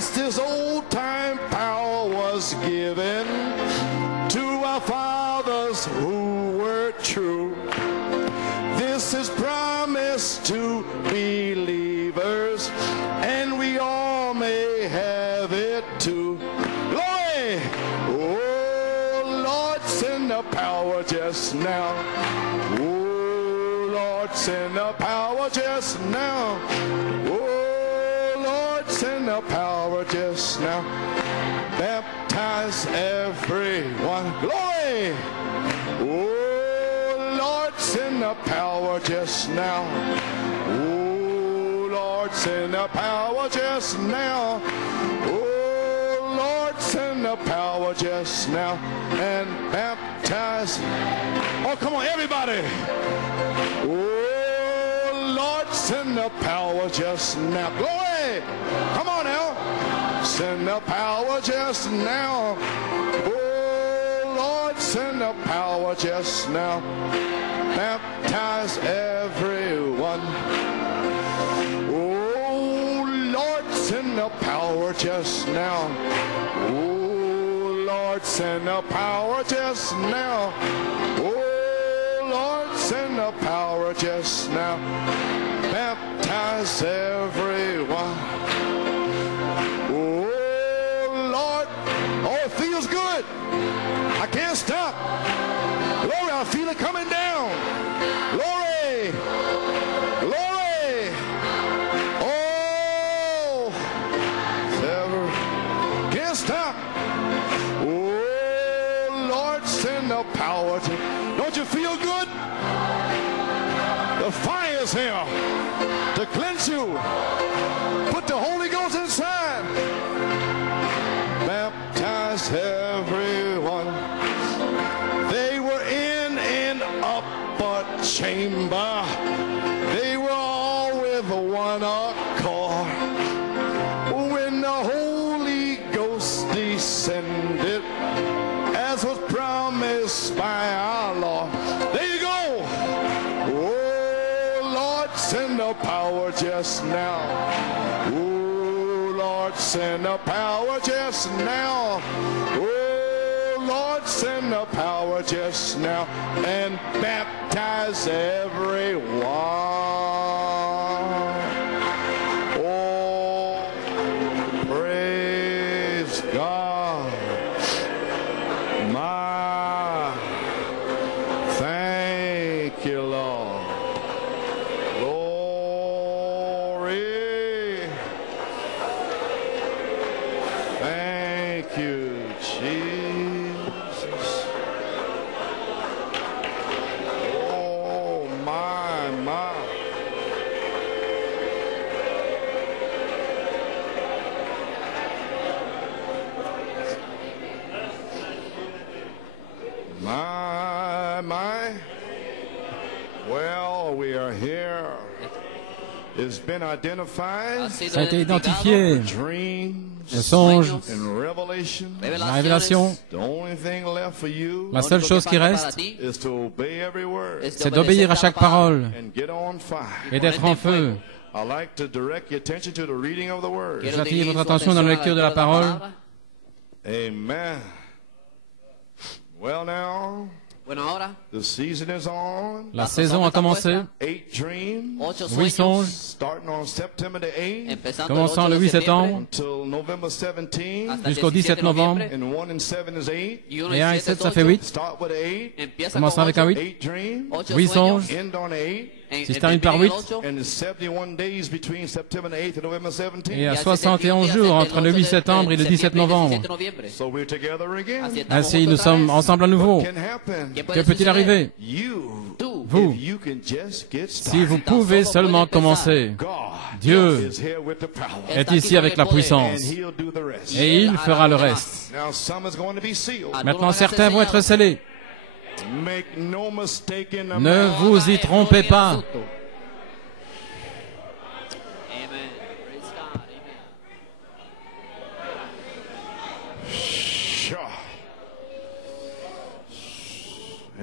past this old-time power was given to our fathers who were true. This is promised to believers, and we all may have it too. Glory! Oh, Lord, send the power just now. Oh, Lord, send the power just now. Oh, Lord, send the power just now. Baptize everyone. Glory! Oh, Lord, send the power just now. Oh, Lord, send the power just now. Oh, Lord, send the power just now and baptize. Oh, come on, everybody. Oh, Lord, send the power just now. Glory! Come on now. Send the power just now. Oh, Lord, send the power just now. Baptize everyone. Oh, Lord, send the power just now. Oh, Lord, send the power just now. Oh, Lord, send the power just now. Baptize everyone. Oh, Lord. Oh, it feels good. I can't stop. Glory, I feel it coming down. Glory. Glory. Oh, ever. Can't stop. Oh, Lord, send the power to. Don't you feel good? The fire's here to cleanse you. Put the Holy Ghost inside. Baptize everyone. They were in an upper chamber. They were all with one accord. When the Holy Ghost descended, as was promised by our Lord. There you go. Oh, Lord, send the power just now. Oh, Lord, send the power just now. Oh, Lord, send the power just now and baptize everyone. Oh, praise God. My, thank you, Lord. Glory. Thank you, Jesus. Oh, my, my. My. Well, we are here. It's been identified. Ça a été identifié. Dreams Le songe, and revelation. la révélation. The only thing left for you La seule chose qui reste, is to obey every word c'est d'obéir à chaque parole and get on fire. et d'être en feu. I'd like to direct your attention to the reading of the word. J'attire votre attention dans la lecture de la parole. Amen. Well now, Bueno, ahora, the season is on. La saison a commencé. 8 dreams 8 8 sueños, songes, starting on September the 8th empezando commençant el le 8 8 de septiembre septembre until November 17th. hasta el jusqu'au 17 de novembre. noviembre, And 1 and 7 is 8. y 1 Et y 1 et 7 7, ça fait 8. Start with 8. Empieza Commençons con avec un 8, 8. 8 dreams. 8 8 sueños, songes. End on 8. Si se termine par 8. And the 71 days between September the 8th and November 17th. Et à y 71 días jours entre entre le 8 septembre et le 17 novembre. So we're together again. Así estamos Ainsi, nous juntos otra sommes vez. ensemble à nouveau. Can happen. ¿Qué Que puede peut-il suceder? arriver? You, Tú, Vous, if you can just get si started. vous pouvez seulement commencer, God Dieu is here with the power. est ici avec la And puissance he'll do the rest. et il fera le reste. Now some is going to be sealed. Maintenant, certains vont être scellés. Make no mistake in the Ne matter. vous y trompez pas. Amen. Praise God. Amen. Sure.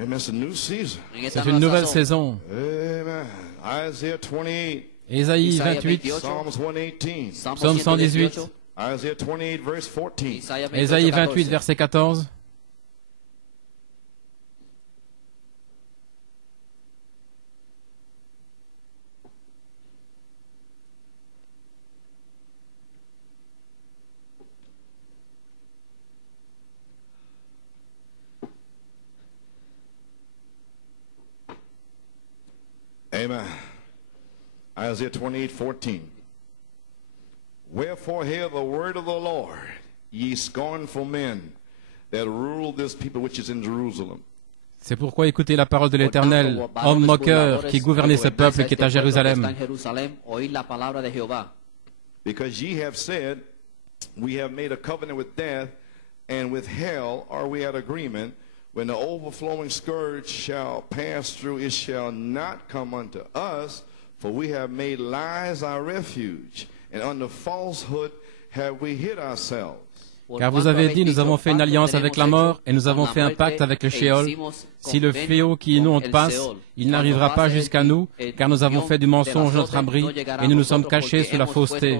Amen. It's a new season. En esta C'est une nueva nouvelle sazón, saison. Amen. Isaiah 28, Ésaïe Isaïe 28, 28, Psalms 118. Salmo Psaume 118, 118, Isaiah 28, verse 14. Isaías Ésaïe 28, 28, verset 14. Amen. Isaiah 28, 14. Wherefore hear the word of the Lord, ye scornful men that rule this people which is in Jerusalem. C'est pourquoi écoutez la parole de l'Éternel, homme moqueur qui gouvernez ce peuple qui est à Jérusalem. Because ye have said, we have made a covenant with death, and with hell are we at agreement. When the overflowing scourge shall pass through, it shall not come unto us, for we have made lies our refuge, and under falsehood have we hid ourselves. Car vous avez dit, nous avons fait une alliance avec la mort, et nous avons fait un pacte avec le Sheol. Si le fléau qui inonde passe, il n'arrivera pas jusqu'à nous, car nous avons fait du mensonge notre abri, et nous nous sommes cachés sous la fausseté.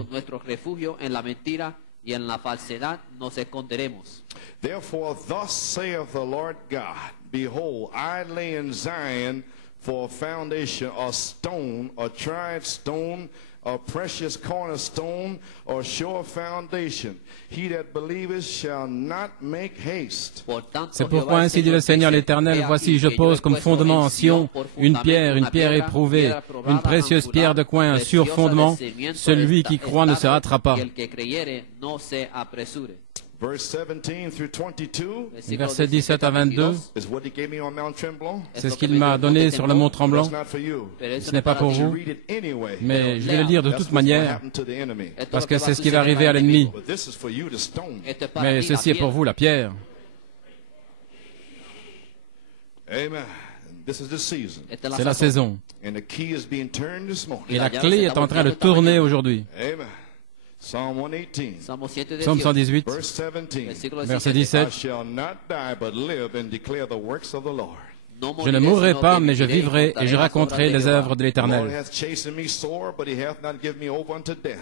Therefore, thus saith the Lord God, behold, I lay in Zion for a foundation, a stone, a tried stone, a precious cornerstone, or sure foundation. He that believeth shall not make haste. C'est pourquoi ainsi dit le Seigneur l'Éternel, voici je pose comme fondement en Sion une pierre éprouvée, une précieuse pierre de coin, un sûr fondement. Celui qui croit ne se hâtera pas. Verse 17 through 22 Versets 17 à 22, is what he gave me on Mount Tremblant. c'est ce qu'il m'a donné sur le mont Tremblant. It's not for you. Ce n'est pas pour vous, Read it anyway. mais je vais le lire de That's toute what's going to manière, happen to the enemy. parce que c'est ce qui va arriver à l'ennemi. But this is for you, the stone. Mais ceci est pour vous, la pierre. Amen. This is the season. C'est la saison. And the key is being turned this morning. Et la clé est en train de tourner aujourd'hui. Amen. Psalm 118, Psaume 118, verse 17. verset I 17. shall not die, but live and declare the works of the Lord. Je ne mourrai pas, mais je vivrai et je raconterai les œuvres de The Lord l'Éternel. hath chastened me sore, but he hath not given me over unto death.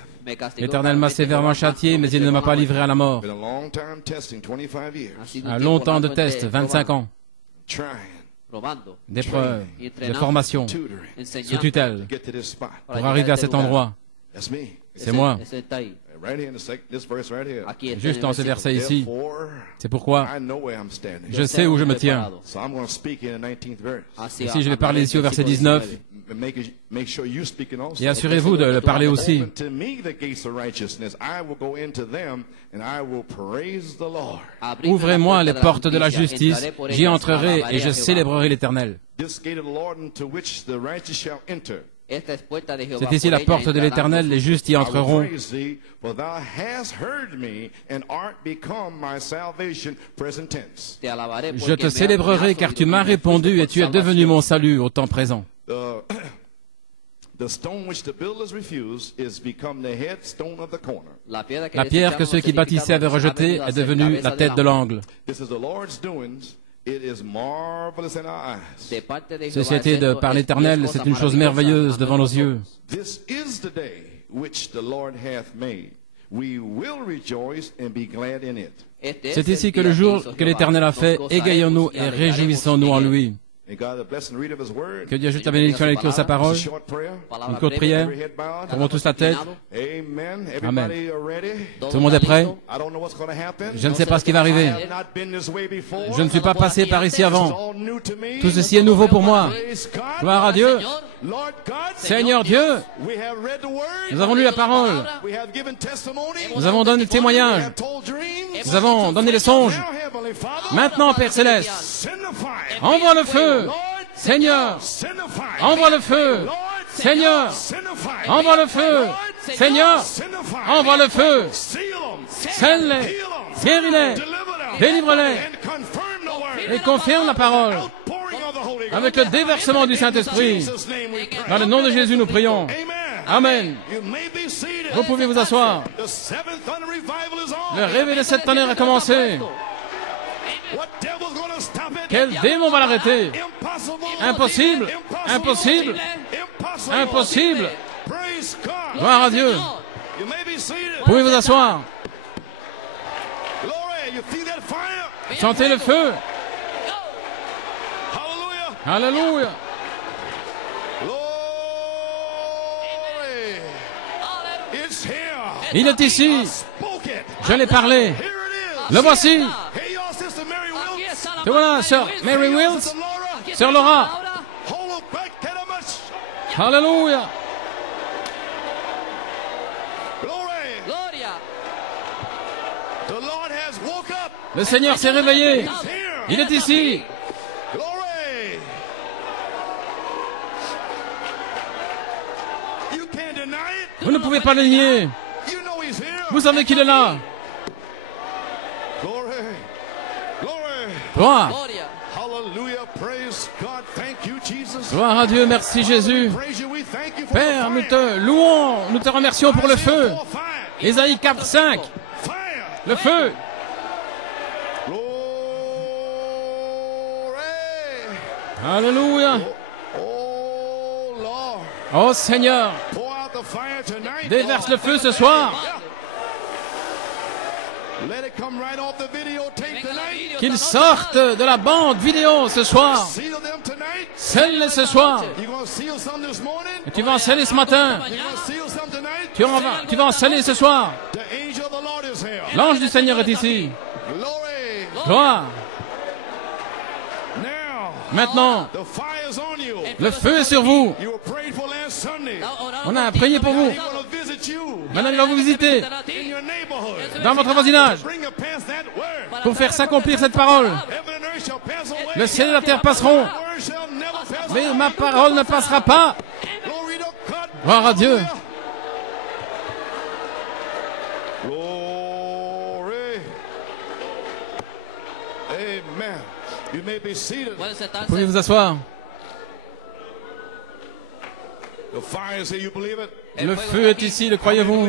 L'Éternel m'a sévèrement châtié, mais il ne m'a pas livré à la mort. Been a long time testing, 25 years. Un long temps de test, 25 ans, Trying, d'épreuves, de formation, tutoring, sous tutelle, get to this spot. pour arriver à cet endroit. That's me. C'est moi. Right here in this verse right here. Juste dans ce verset ici. Therefore, C'est pourquoi I know where I'm standing. je sais où je me tiens. So I'm going to speak in the 19th verse. Ici, je vais parler ici au verset 19. Make sure you speaking also. Et assurez-vous de le parler aussi. Open to me the gates of righteousness. I will go into them and I will praise the Lord. Ouvrez-moi les portes de la justice, j'y entrerai et je célébrerai l'Éternel. This gate of the Lord into which the righteous shall enter. C'est ici la porte de l'Éternel, les justes y I will entreront. praise thee, for thou hast heard me and art become my salvation, present tense. Je te célébrerai car tu m'as répondu et tu es devenu mon salut au temps présent. The stone which the builders refused is become the headstone of the corner. La pierre que ceux qui bâtissaient avaient rejetée est devenue la tête de l'angle. This is the Lord's doings. It is marvelous in our eyes. Ceci a été de par l'Éternel, c'est une chose merveilleuse devant nos yeux. This is the day which the Lord hath made. We will rejoice and be glad in it. C'est ici que le jour que l'Éternel a fait, égayons-nous et réjouissons-nous en lui. May God bless and read of His word. Que Dieu ajoute la bénédiction à la lecture de sa parole. A short prayer. Une courte prière. Every head bowed. Tournons tous la tête. Amen. Everybody are ready. Tout le monde est prêt? I don't know what's going to happen. Je ne sais pas ce qui va arriver. I have not been this way before. Je ne suis pas passé par ici It's avant. all new to me. Tout ceci est nouveau pour moi. Praise God. Gloire à Dieu. Lord God. Seigneur Dieu, We have read the word. nous avons lu la parole. We have given testimony. Nous avons donné le We témoignage. have told dreams. Nous avons donné les songes. Now, Heavenly Father, Maintenant, Père Céleste, send the fire. envoie le feu. Lord, Seigneur, send the fire. envoie le feu. Lord, Seigneur, send the fire. envoie le feu. Seigneur, Send the fire. envoie le feu. Seal them. Scelle-les, Heal them. guéris-les, Deliver them. délivre-les And confirm the word. et confirme la parole Outpouring of the Holy Ghost. avec le déversement du Saint-Esprit. Jesus' name we pray. Dans le nom de Jésus, nous prions. Amen. Amen. You may be seated. Vous pouvez vous asseoir. The seventh thunder revival is on. Le réveil de cette tonnerre a commencé. What devil's going to stop it? Quel démon va l'arrêter? Impossible. Impossible, impossible, Impossible. impossible. Praise God. Gloire à Dieu. You may be seated. Vous pouvez vous asseoir. you feel that fire? Sentez le feu. Hallelujah. Alléluia. Glory. It's here. Il est ici. I spoke it. Je l'ai parlé. Here it is. Le voici. Hey, y'all, Sister Mary Wilkes. Et voilà, sœur Mary Wills, Sister Laura. sœur Laura. Hold back, Kedamush. Alléluia. Glory. Gloria. The Lord has woke up. Le Seigneur s'est réveillé. He's here. Il est ici. Glory. You can't deny it. Vous ne pouvez pas le nier. You know he's here. Vous savez qu'il est là. Glory. Glory. Gloire. Gloria. Hallelujah. Praise God. Thank you, Jesus. Gloire à Dieu. Merci Jésus. Praise you. We thank you for Père, the nous fire. te louons. Nous te remercions pour le feu. Isaiah 4:5. Ésaïe 4, 5. Fire. Le feu. Glory. Alléluia. Oh Lord. Oh Seigneur, Pour out the fire tonight. déverse le feu ce soir. Let it come right off the videotape tonight. Qu'il sorte de la bande vidéo ce soir. Seal them tonight. Scelle-les ce soir. You're going to seal some this morning. Et tu vas en sceller ce matin. You're going to seal some tonight. Tu vas en sceller ce soir. The angel of the Lord is here. L'ange du Seigneur est ici. Glory. Gloire. Now, Maintenant, the fire's on you. le feu est sur vous. You were prayed for last Sunday. On a prié pour vous. He's going to visit you Maintenant, il va vous visiter in your neighborhood. dans votre voisinage Bring you past that word. pour faire s'accomplir cette parole. Heaven and earth shall pass away. Le ciel et la terre passeront, Word shall never pass mais away. ma parole ne passera pas. Glory to God. Gloire à Dieu. Glory. Amen. You may be seated. Puede sentarse. Pouvez vous asseoir. The fire is here. You believe it? Le feu est ici, le croyez-vous?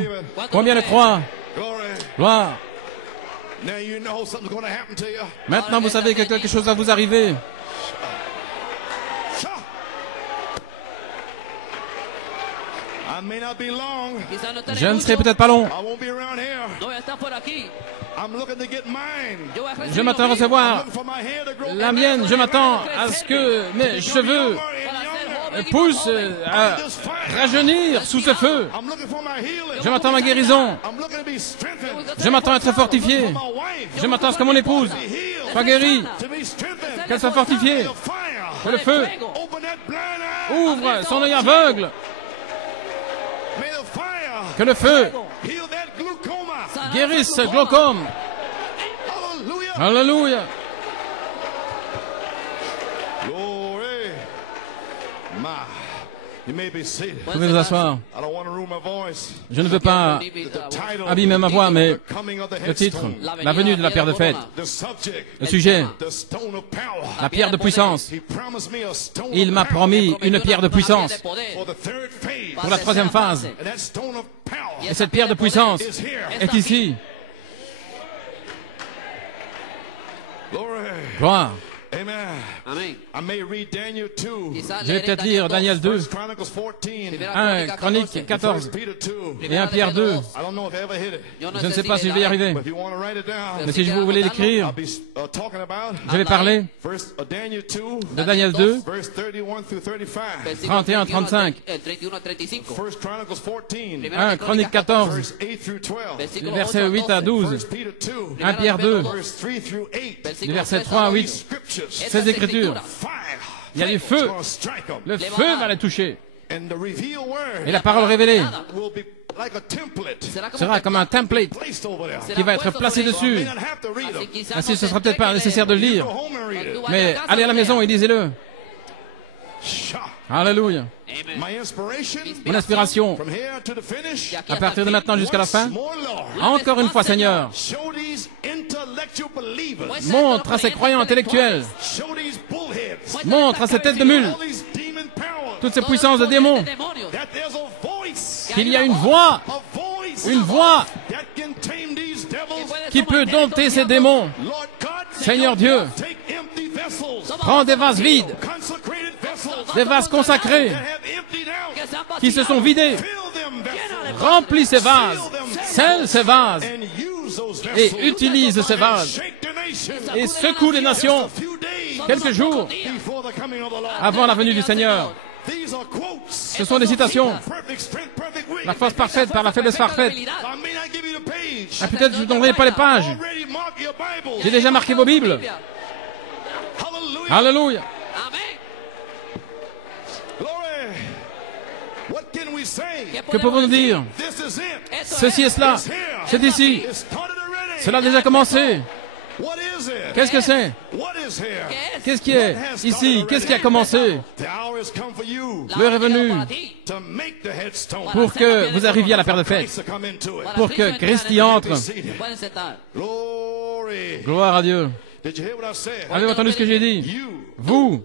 Combien le croient? Glory. Gloire. Now you know something's going to happen to you. Maintenant, vous savez que quelque chose va vous arriver. I may not be long. Quizás no estaré Je ne mucho. serai peut-être pas long. I won't be around here. No voy a estar por aquí. I'm looking to get mine. Yo voy a recibir Je m'attends à lo mío. recevoir Looking for my hair to grow la mienne. Je m'attends à ce que mes cheveux younger and younger. poussent à rajeunir sous ce feu. I'm looking for my healing. Je m'attends à ma guérison. I'm looking to be strengthened. Je m'attends à être fortifié. For my wife. Je m'attends à ce que mon épouse soit guérie, To be strengthened. qu'elle soit fortifiée. The fire. Que le feu Open that blind eye. ouvre son œil aveugle. May the fire Que le feu heal that glaucoma. guérisse ce glaucome. Hallelujah. Alléluia. Glory. My. You may be seated. Vous pouvez vous asseoir. I don't want to ruin my voice. Je ne veux pas abîmer ma voix, mais The coming of the le titre, headstone. la venue de la pierre de fête, The subject. le sujet, The stone of power. la pierre de puissance. He promised me a stone Il of m'a power promis une pierre de puissance for the third phase. pour la troisième phase. And that stone of power Et cette pierre de puissance is here. est ici. Glory. Gloire. Amen. Amén. I may read Daniel 2. Quizás Je vais leeré peut-être lire Daniel 2, First Chronicles 14. 1 Chronique 14 First Peter 2. et 1 Pierre 2. I don't know if I ever hit it. Je ne sais pas si je vais y arriver. But if you want to write it down, Mais si je vous voulez l'écrire, I'll be talking about je vais parler First Daniel 2, de Daniel 2, verse 31 through 35. 31, 35. 31 à 35. First Chronicles 14, 1 Chronique 14, verse 8 through 12. Versículo versets 8 al 8 à 12. 12, First Peter 2, 1 Pierre 2, verse 3 through 8. les versets 3 à 8. Scriptures. Ces Écritures, Fire. il y a du feu. Gonna strike 'em. Le feu va les toucher. And the revealed word Et la parole révélée will be like a template sera comme un template placed over there. qui va être placé You dessus. may not have to read them. Ainsi, ce ne sera peut-être pas nécessaire de le lire, Go home and read it. mais allez à la maison et lisez-le. Shah. Alléluia. My inspiration Mon inspiration, from here to the finish. à partir de maintenant jusqu'à la fin, Once more, Lord. encore une fois, Seigneur, Show these intellectual believers. montre à ces croyants intellectuels, Show these bullheads. montre à ces têtes de mule, All these demon powers. toutes ces puissances de démons, That there's a voice. qu'il y a une voix Une voix that can tame these devils. qui peut dompter ces démons. Lord God, Seigneur Dieu, take empty vessels. prends des vases vides, Consecrated vessels. des vases consacrés That have emptied out. qui se sont vidés. Fill them vessels. Remplis ces vases, scelle ces vases And use et utilise ces vases et secoue les nations quelques jours avant la venue du Seigneur. Ce sont des citations. La force parfaite par la faiblesse parfaite. Ah, peut-être je ne vous donnerai pas les pages. J'ai déjà marqué vos Bibles. Alléluia. Que pouvons-nous dire? Ceci est cela. C'est ici. Cela a déjà commencé. Qu'est-ce que c'est? Qu'est-ce qui est ici? Qu'est-ce qui a commencé? L'heure est venue pour que vous arriviez à la paire de fête, pour que Christ y entre. Gloire à Dieu. Avez-vous entendu ce que j'ai dit? Vous,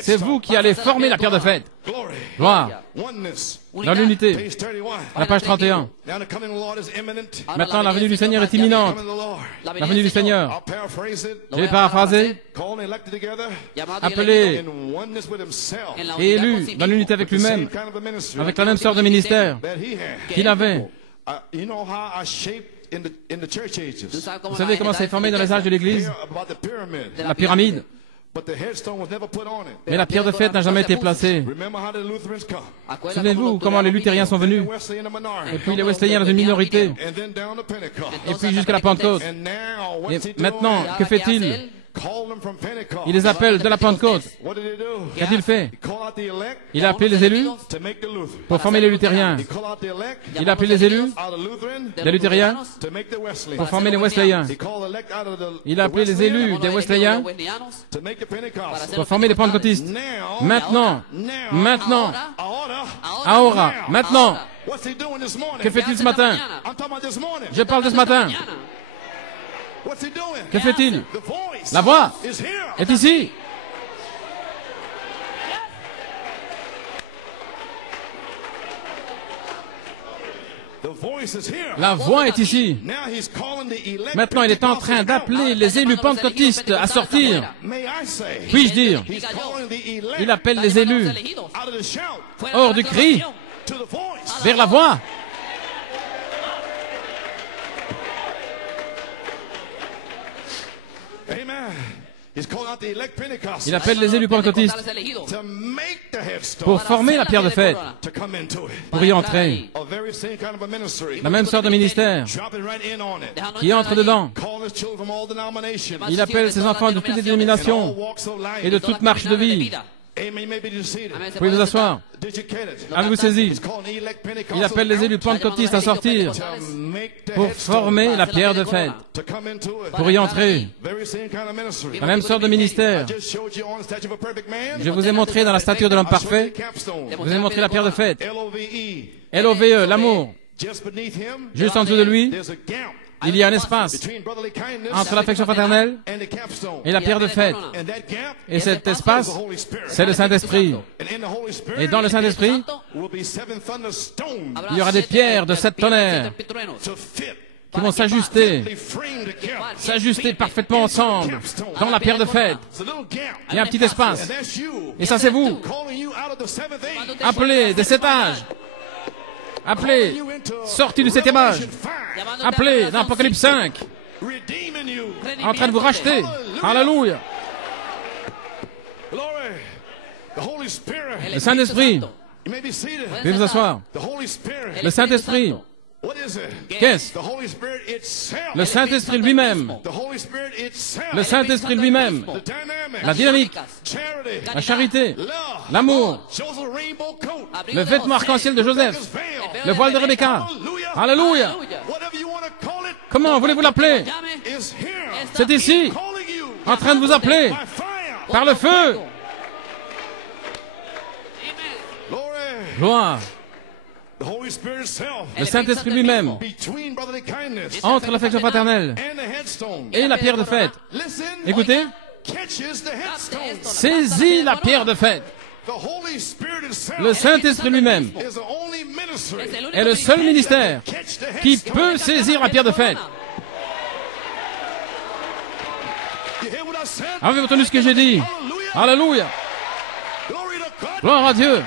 c'est vous qui allez former la pierre de fête. Gloire. Dans l'unité. À la page 31. Maintenant, la venue du Seigneur est imminente. La venue du Seigneur. Je vais paraphraser. Appelé et élu dans l'unité avec lui-même, avec la même sorte de ministère qu'il avait. Vous savez comment ça est formé dans les âges de l'Église? La pyramide. Mais la pierre de fête n'a jamais été placée. Souvenez-vous comment les luthériens sont venus, et puis les wesleyens dans une minorité, et puis jusqu'à la Pentecôte. Et maintenant, que fait-il? Il les appelle de la Pentecôte. Qu'a-t-il fait? Il a appelé les élus pour former les luthériens. Il a appelé les élus des luthériens pour former les wesleyens. Il a appelé les élus des wesleyens pour former les pentecôtistes. Maintenant, ahora, maintenant. Que fait-il ce matin? Je parle de ce matin. Que fait-il? La voix est ici. La voix est ici. Maintenant, il est en train d'appeler les élus pentecôtistes à sortir. Puis-je dire? Il appelle les élus hors du cri, vers la voix. Il appelle les élus pentecôtistes pour former la pierre de fête, pour y entrer. La même sorte de ministère qui entre dedans. Il appelle ses enfants de toutes les dénominations et de toute marche de vie. Vous pouvez vous asseoir. Avez-vous saisi? Il appelle les élus pentecôtistes à sortir pour former la pierre de fête, pour y entrer. La même sorte de ministère. Je vous ai montré dans la stature de l'homme parfait, je vous ai montré la pierre de fête. L-O-V-E, l'amour. Juste en dessous de lui, il y a un espace entre l'affection fraternelle et la pierre de fête. Et cet espace, c'est le Saint-Esprit. Et dans le Saint-Esprit, il y aura des pierres de 7 tonnerres qui vont s'ajuster parfaitement ensemble dans la pierre de fête. Il y a un petit espace. Et ça, c'est vous. Appelés des 7 âges. Appelés, sortis du 7e âge. Appelés dans Apocalypse 5. En train de vous racheter. Alléluia. Le Saint-Esprit. Veuillez vous asseoir. Le Saint-Esprit. Qu'est-ce? Le Saint-Esprit lui-même. Le Saint-Esprit lui-même. La dynamique. La charité. L'amour. Le vêtement arc-en-ciel de Joseph. Le voile de Rebecca. Alléluia. Comment voulez-vous l'appeler? C'est ici. En train de vous appeler. Par le feu. Gloire. Le Saint-Esprit lui-même, entre l'affection fraternelle et la pierre de fête. Écoutez, saisis la pierre de fête. Le Saint-Esprit lui-même est le seul ministère qui peut saisir la pierre de fête. Avez-vous entendu ce que j'ai dit? Alléluia. Gloire à Dieu.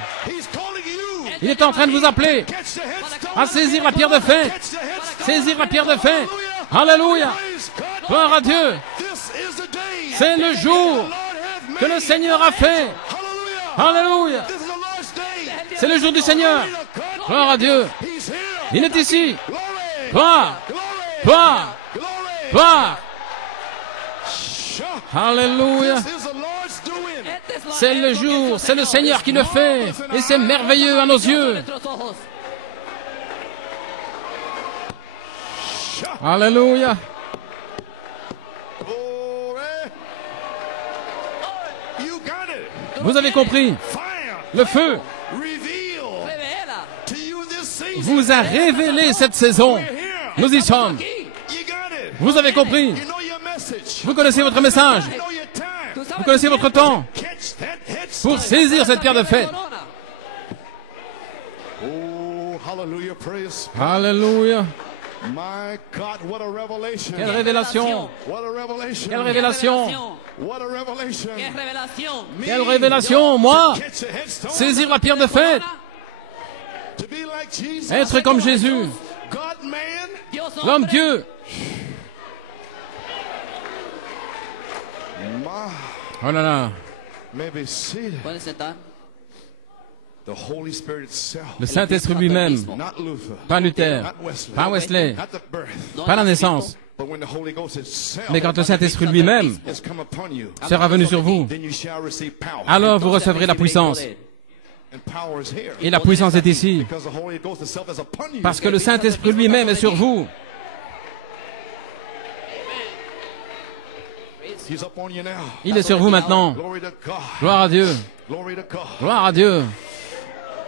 Il est en train de vous appeler à saisir la pierre de fête. Saisir la pierre de fête. Alléluia. Praise God. Gloire à Dieu. This is the day C'est le jour the Lord hath que le made. Seigneur a fait. Hallelujah. Alléluia. This is the Lord's day. C'est le jour du Seigneur. Glory to God. Gloire à Dieu. He's here. Il est ici. Glory. Gloire. Glory. Gloire. Glory. Gloire. Sure. Alléluia. This is the Lord's doing. C'est le jour, c'est le Seigneur qui le fait. Et c'est merveilleux à nos yeux. Sure. Alléluia. Glory. You got it. Vous avez compris. Fire. Le feu Reveal to you this season. vous a révélé cette saison. We're here. Nous y sommes. You got it. Vous avez compris. You know your message. Vous connaissez votre message. You know your time. Vous connaissez votre temps Catch that head pour start. saisir cette pierre de fête. Oh, hallelujah, praise. Alléluia. My God, what a revelation. Quelle révélation. What a revelation. Quelle révélation. What a revelation. Me, Quelle révélation. Moi, catch a headstone. saisir la pierre de fête. To be like Jesus. Être comme Jésus. God man. L'homme Dieu. My, Oh là là. may be seated. The Holy Spirit itself. Le Saint-Esprit lui-même. Not Luther. Pas Luther. Not Wesley. Pas Wesley. Not the birth. Pas la naissance. But when the Holy Ghost itself Mais quand le Saint-Esprit lui-même has come upon you, sera venu sur vous, then you shall receive power. alors vous recevrez la puissance. And power is here. Et la puissance est ici. Because the Holy Ghost itself is upon you. Parce que le Saint-Esprit lui-même est sur vous. He's upon you now. Il est sur vous maintenant. Glory to God. Gloire à Dieu. Glory to God. Gloire à Dieu.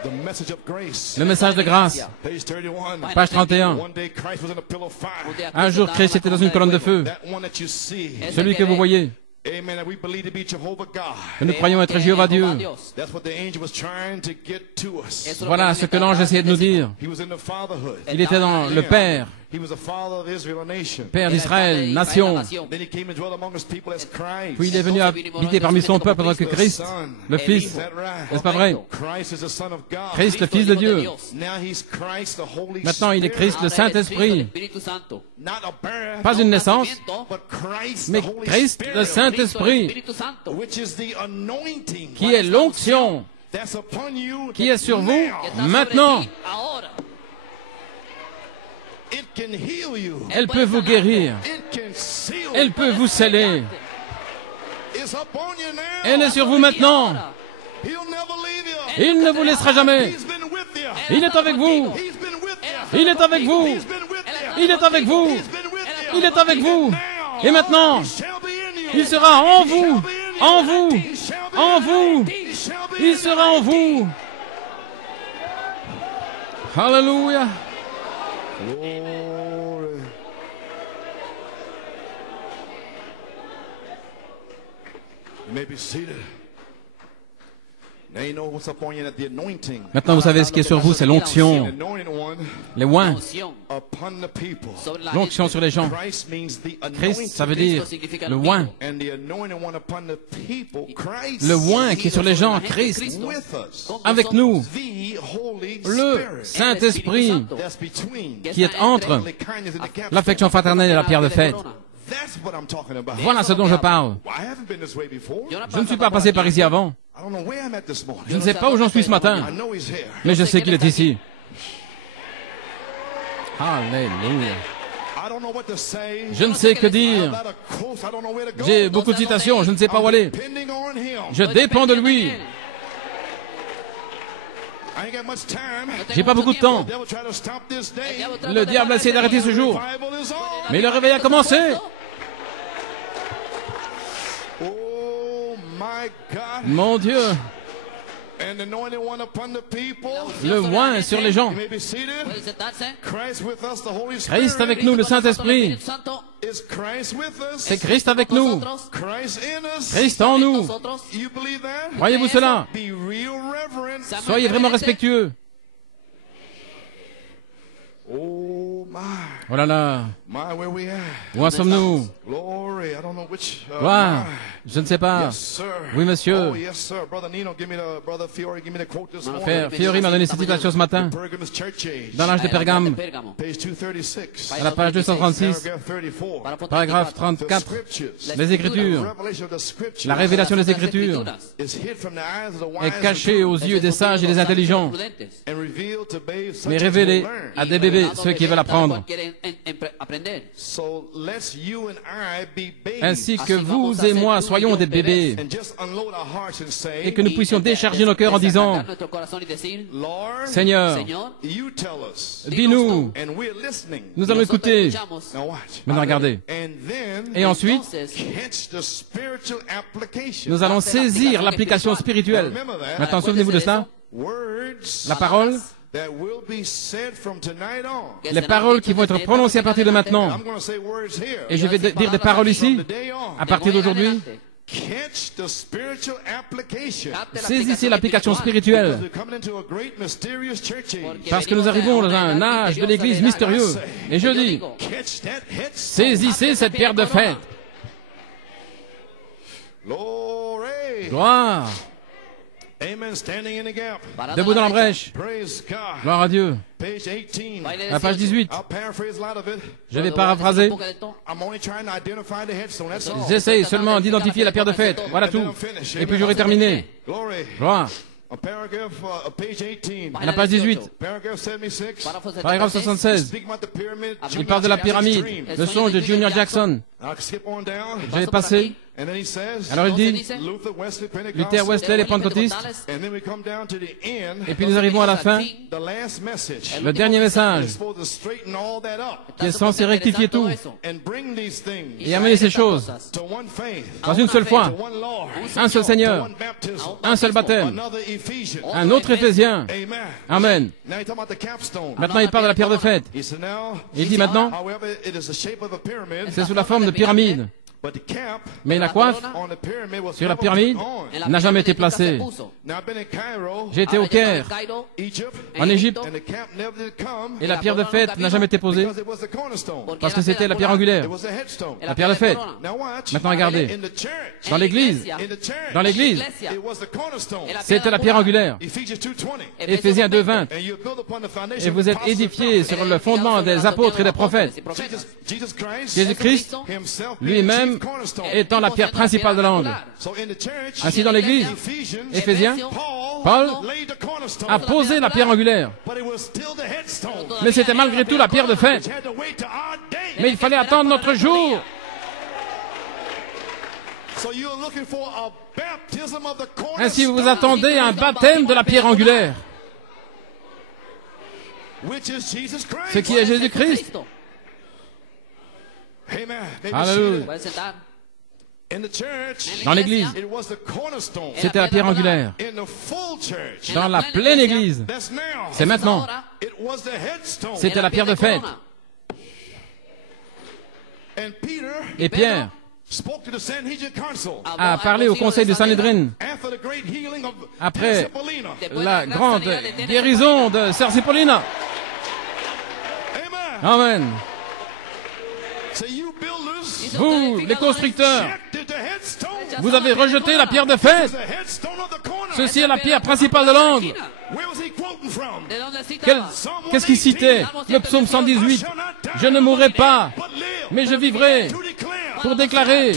The message of grace. Le message de grâce. Page 31. Page 31. One day Christ was in a pillar of fire. Un jour, Christ était dans une colonne de feu. That one that you see. Celui que vous voyez, Amen. That we believe to be Jehovah God. que nous croyons être Jéhovah Dieu. That's what the angel was trying to get to us. Voilà ce que l'ange essayait de nous dire. He was in the fatherhood. Il était dans le Père, He was a father of Israel, a nation. Père d'Israël, nation. Then he came and dwelt among his people as Christ. Puis il est venu habiter parmi son peuple en tant que Christ, le Fils. Is that right? N'est-ce pas vrai? Christ is the Son of God. Christ, le Fils de Dieu. Now he's Christ, the Holy Maintenant, il est Spirit. Christ, le Saint-Esprit. Not a birth, Pas une naissance, but Christ, mais the Holy Christ, Spirit, le Saint-Esprit, which is the anointing qui est l'onction that's upon you. qui est sur vous Now, maintenant. it can heal you. Elle peut vous guérir. It can seal. Elle peut vous sceller. It's upon you now. Elle est sur vous maintenant. He'll never leave you. Il ne vous laissera jamais. He's been with you. Il est avec vous. He's been with you. Il est avec vous. He's been with you. Il est avec vous. He's been with you. Il est avec vous. Now, Et maintenant, he shall be in you. il sera en vous. En vous. He shall be En in vous. you. He shall be Il in sera en vous. Alléluia. you. Glory. You may be seated. Now you know what's upon you, that the anointing. Maintenant, vous savez ce qui est sur vous, c'est l'onction, The anointed one les oins, upon the people. l'onction sur les gens. Christ means the Christ, ça veut anointing. dire le oint. And the anointed one upon the people, Christ. Le oint qui est sur les gens, Christ, with us. avec nous. The Holy Le Spirit. Saint-Esprit That's between qui est entre brotherly kindness and the captive. l'affection fraternelle et la pierre de fête. That's what I'm talking about. Voilà ce dont je parle. Well, I haven't been this way before. Je ne suis pas passé par ici avant. I don't know where I'm at this morning. Je ne sais pas où j'en suis ce matin, I know he's here. mais je sais qu'il est ici. Alléluia. I don't know what to say. Je ne sais que I'm dire. not a coast. I don't know where to go. J'ai beaucoup de citations, je ne sais pas où aller. Depending on him. Je dépends de lui. I ain't got much time. J'ai pas beaucoup de temps. The devil tried to stop this day. Le diable a essayé d'arrêter ce jour, Revival is on. mais le réveil a commencé. Oh my God. Mon Dieu, And the anointed one upon the people. le oint sur les gens. You may be seated. Christ with us, the Holy Spirit. Christ avec nous, le Saint-Esprit. Is Christ with us? C'est Christ avec nous. Christ in us. Christ en nous. You believe that? Croyez-vous cela? Be real reverent. Soyez vraiment respectueux. Oh my. Oh là là, My, where we at? Où en sommes-nous? Glory. I don't know which. Gloire. My. Je ne sais pas. Yes, sir. Oui, monsieur. Oh, yes, sir. Brother Nino, Brother Fiore, give me the quote this morning. Frère Fiori m'a donné cette citation ce matin. Pergamus Church Age. Dans l'âge de Pergame, Page 236. à la page 236, Paragraph 34. paragraphe The 34, scriptures. les Écritures, Revelation of the scriptures. la révélation des Écritures is hid from the eyes of the wise est cachée aux yeux des sages et des intelligents, and revealed to babes such mais as révélée will learn. à des bébés, ceux qui veulent apprendre. So let's you and I be babes Ainsi que vous et moi soyons des bébés, and just unload our hearts and et say, que nous puissions décharger nos cœurs en disant, Lord, Seigneur, you tell us, dis-nous, and we're listening. nous allons écouter. Now watch. Maintenant regardez. And then Et ensuite, catch the spiritual application. nous allons saisir l'application spirituelle. Maintenant, souvenez-vous de cela. Words La parole, that will be said from tonight on. les paroles qui vont être prononcées à partir de maintenant. I'm going to say words here. Et je vais dire des paroles ici, From the day on. à partir d'aujourd'hui. Catch the spiritual application. Saisissez l'application spirituelle, We're coming into a great mysterious church age. parce que nous arrivons dans un âge de l'Église mystérieux. Et je dis, Catch that head. saisissez cette pierre de fête. Glory. Gloire. Amen. Standing in the gap. Debout dans la brèche. Praise God. Gloire à Dieu. Page 18. À la page 18. I'll paraphrase a lot of it. Je vais paraphraser. I'm only trying to identify the headstone. That's all. J'essaye seulement d'identifier la pierre de fête. Voilà tout. Et puis j'aurai terminé. Glory. Gloire. A paragraph, page 18. À la page 18. Paragraph 76. Paragraphe 76. Speaking about the pyramid. Il parle de la pyramide, le songe de Junior Jackson. I'll skip on down. Je vais passer. And then he says, Alors il dit, Luther, Wesley, Pentecost. Luther, Wesley, les pentecôtistes. And then we come down to the end. Et puis nous arrivons à la fin, The last message. le dernier message, It's supposed to straighten all that up qui est censé rectifier tout and bring these things et amener ces choses to one faith, dans une seule foi, to one Lord, un seul to Seigneur, one baptism, un seul baptême, another Ephesians. un autre Éphésien. Amen. Amen. Now he's talking about the capstone. Maintenant, il parle de la pierre de fête. He said now, Il dit maintenant, however, it is the shape of a pyramid, c'est sous la forme de pyramide. but the cap Mais la coiffe on the pyramid was sur la never pyramide put on. n'a jamais été placée. Now I've been in Cairo, J'ai été au Caire, Egypt, en Égypte, and the cap never did come et la pierre de fête n'a jamais été posée because it was the cornerstone. parce que c'était la pierre angulaire, It was the headstone. la pierre de fête. Now watch. Maintenant, regardez. In the church, Dans l'Église, in the church, dans l'Église, it was the cornerstone. c'était la pierre angulaire. Ephesians 2:20. Éphésiens 2:20. And you build upon the foundation Et vous of êtes the apostles and édifiés prophets. sur le fondement des apôtres et des prophètes. Jesus Christ Jésus-Christ himself being lui-même chief cornerstone. étant la pierre principale de l'angle. So in the church, Ainsi dans l'Église, Ephesians, Éphésiens, Paul Paul laid the cornerstone. a posé la pierre angulaire. But it was still the headstone. Mais c'était malgré tout la pierre de fête. Which had to wait to our day. Mais il fallait attendre notre jour. So you're looking for a baptism of the cornerstone. Ainsi vous attendez un baptême de la pierre angulaire, Which is Jesus Christ. ce qui est Jésus-Christ. Amen. Maybe Alléluia. see that. In the church, Dans l'Église, it was the cornerstone. c'était la pierre angulaire. In the full church, Dans la pleine Église, that's now. c'est maintenant. It was the headstone. C'était la pierre de fête. And Peter Et Pierre spoke to the Sanhedrin council a parlé au conseil de Sanhédrin after the great healing of après Tessapolina. la grande guérison de Sœur Cipollina. Amen. Amen. So you builders Vous, les constructeurs, rejected the headstone. vous avez rejeté la pierre de fête. The headstone of the corner. Ceci est la pierre principale de l'angle. Where was he quoting from? Qu'est-ce qu'il citait? Le psaume 118. Je ne mourrai pas, But live mais je vivrai to declare. pour déclarer,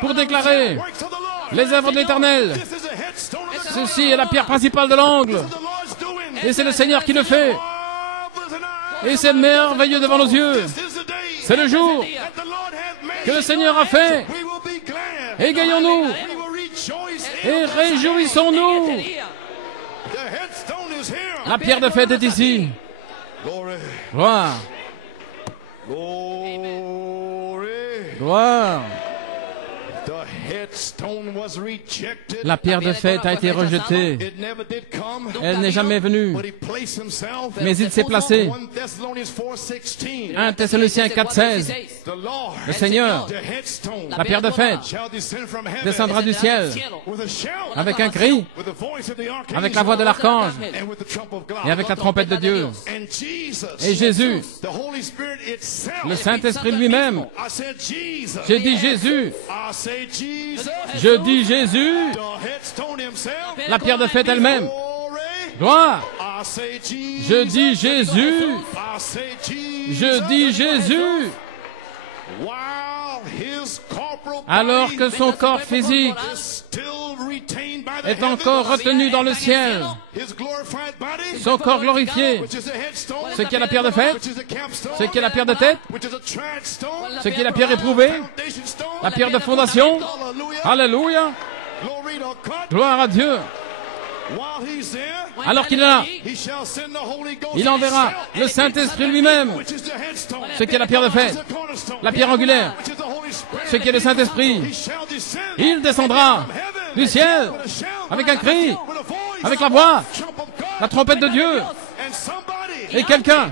pour déclarer Works of the Lord. les œuvres de l'Éternel. This is the headstone of the Ceci est la pierre principale de l'angle. the Lord's doing. Et c'est le Seigneur qui le fait. Marvelous in our Et c'est merveilleux devant nos yeux. This is the day C'est le jour that the Lord hath made. que le Seigneur a fait. We will be glad. Égayons-nous We will rejoice in et réjouissons-nous. the headstone is here. La pierre de fête est ici. Glory. Gloire, Glory. gloire. The headstone was rejected. La pierre de fête a été rejetée. It never did come. Elle n'est jamais venue. But he placed himself. Mais il s'est placé. 1 Thessalonians 4:16. 1 Thessaloniciens 4,16. le Seigneur, la pierre de fête, descendra du ciel avec un cri, avec la voix de l'archange et avec la trompette de Dieu. Et Jésus, le Saint-Esprit lui-même, j'ai dit Jésus, je dis Jésus, la pierre de fête elle-même, gloire, je dis Jésus, je dis Jésus. Alors que son corps physique est encore retenu dans le ciel, son corps glorifié, ce qui est la pierre de fête, ce qui est la pierre de tête, ce qui est la pierre éprouvée, la pierre de fondation, alléluia, gloire à Dieu. Alors qu'il est là, il enverra le Saint-Esprit lui-même, ce qui est la pierre de fête, la pierre angulaire, ce qui est le Saint-Esprit. Il descendra du ciel avec un cri, avec la voix, la trompette de Dieu. Et quelqu'un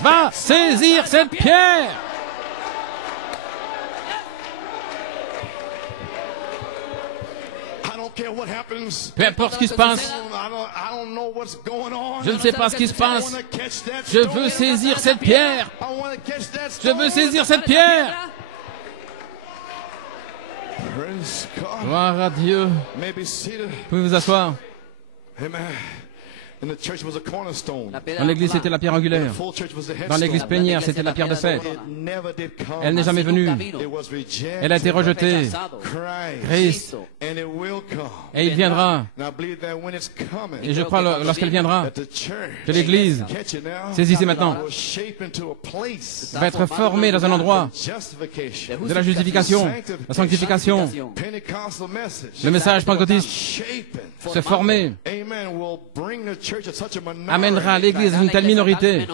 va saisir cette pierre. Peu importe ce qui se passe, je ne sais pas ce qui se passe, je veux saisir cette pierre, je veux saisir cette pierre. Gloire à Dieu. Vous pouvez vous asseoir. Dans l'église, c'était la pierre angulaire. Dans l'église plénière, c'était la pierre de fête. Elle n'est jamais venue. Elle a été rejetée. Christ. Et il viendra. Et je crois, lorsqu'elle viendra, que l'église, saisissez maintenant, va être formée dans un endroit de la justification, la sanctification. Le message pentecôtiste se former amènera l'Église dans une telle minorité.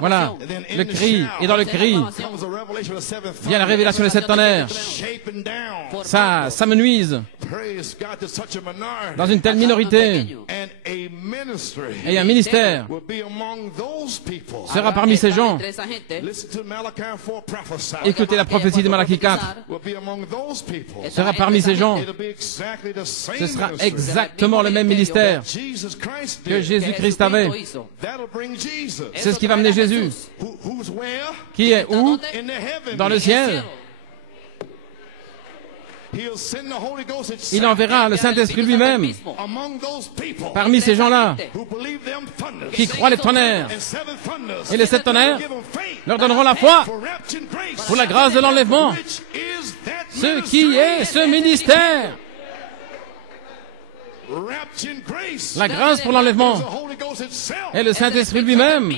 Voilà, le cri, et dans le cri vient la révélation des 7 tonnerres. Ça s'amenuise dans une telle minorité. Et un ministère sera parmi ces gens. Écoutez la prophétie de Malachie 4. Sera parmi ces gens. Ce sera exactement le même ministère que Jésus-Christ avait. C'est ce qui va amener Jésus. Qui est où? Dans le ciel. Il enverra le Saint-Esprit lui-même parmi ces gens-là qui croient les tonnerres. Et les 7 tonnerres leur donneront la foi pour la grâce de l'enlèvement. Ce qui est ce ministère. La grâce pour l'enlèvement et le Saint-Esprit lui-même.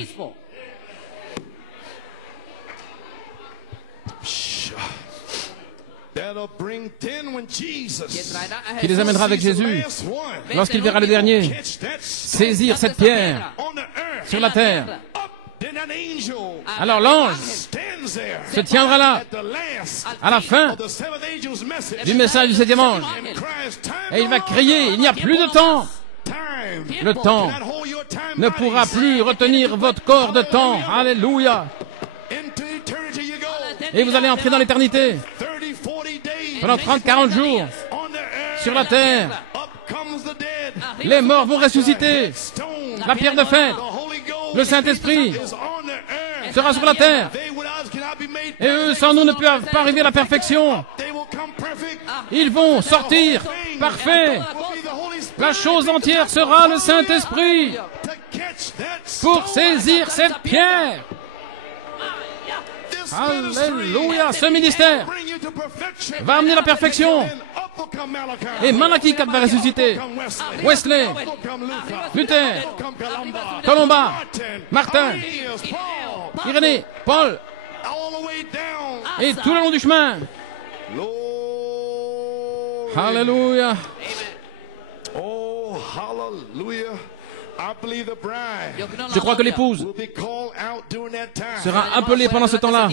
Qui les amènera avec Jésus lorsqu'il verra le dernier saisir cette pierre sur la terre. Alors l'ange se tiendra là à la fin du message du 7e ange et il va crier, il n'y a plus de temps. Le temps ne pourra plus retenir votre corps de temps. Alléluia. Et vous allez entrer dans l'éternité pendant 30-40 jours sur la terre. Les morts vont ressusciter. La pierre de fête, le Saint-Esprit sera sur la terre. Et eux, sans nous, ne peuvent pas arriver à la perfection. Ils vont sortir parfaits. La chose entière sera le Saint-Esprit pour saisir cette pierre. Alléluia. Ce ministère va amener la perfection. Et Malachie 4 va ressusciter. Wesley, Luther, Colomba, Martin, Irénée, Paul. Et tout le long du chemin. Alléluia. Oh, hallelujah. Je crois que l'épouse sera appelée pendant ce temps-là.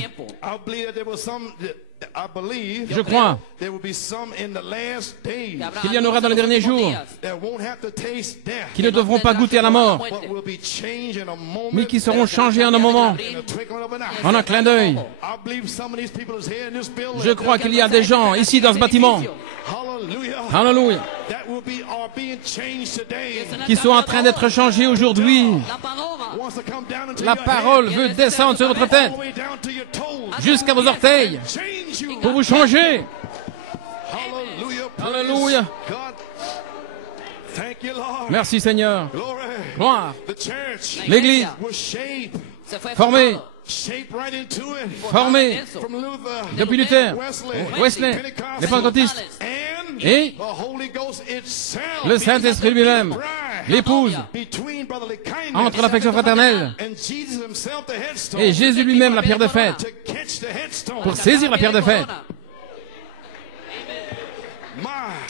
I believe Je crois there will be some in the last days qu'il y en aura dans les derniers jours that won't have to taste death, qui ne devront pas goûter à la mort, but will be changed in a moment, mais qui seront changés en un moment, in a twinkling of an eye. en un clin d'œil. I believe some of these people is here in this building. Je crois qu'il y a des gens ici dans ce bâtiment, Hallelujah. alléluia, That will be are being changed today. qui sont en train d'être changés aujourd'hui. Wants to come down into La your parole head, veut descendre sur votre tête all the way down to your toes. jusqu'à vos orteils Change you. pour vous changer. Hallelujah. Alléluia. Praise God. Thank you, Lord. Merci Seigneur. Glory. Gloire. The church L'Église was shaped formée, right into it. formée From Luther, depuis Luther, Wesley, les Pentecôtistes and et the Holy Ghost itself. le Saint-Esprit lui-même, l'épouse, Between brotherly kindness entre l'affection fraternelle and Jesus himself, the headstone, et Jésus lui-même, la pierre de fête, to catch the headstone. pour saisir la pierre de fête. My,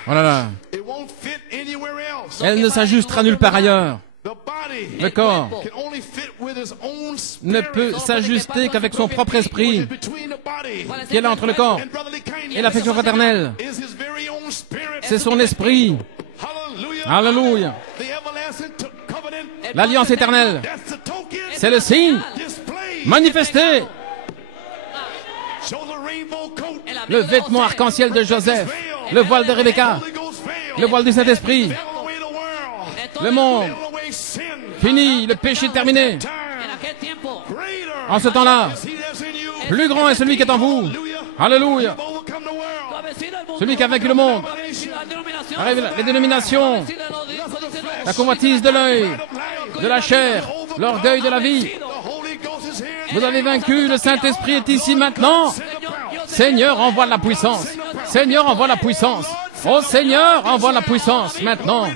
Oh là là, it won't fit anywhere else. elle ne s'ajustera nulle part ailleurs. The body Le corps can only fit with his own spirit. ne peut s'ajuster qu'avec son propre esprit, Between the body qui est là entre le corps and brotherly kindness et l'affection fraternelle. is his very own spirit. C'est son esprit. Hallelujah. Alléluia. The everlasting covenant. L'alliance éternelle, That's the token. c'est le signe Display. manifesté. Show the rainbow coat. Le vêtement arc-en-ciel de Joseph, le voile de Rebecca, Holy Ghost veil. le voile du Saint-Esprit. Veil away the world. Le monde Veil away sin. fini, le péché terminé. Time. Greater En ce temps-là, is he that's in you. plus grand est celui qui est en vous. Alléluia. You've overcome the world. Celui qui a vaincu le monde. Arrive les dénominations, la convoitise de l'œil, de la chair, l'orgueil de la vie. The Holy Ghost is here. Vous avez vaincu, le Saint-Esprit est ici maintenant. Seigneur, envoie la puissance. Seigneur, envoie la puissance. Oh Seigneur, envoie la puissance maintenant.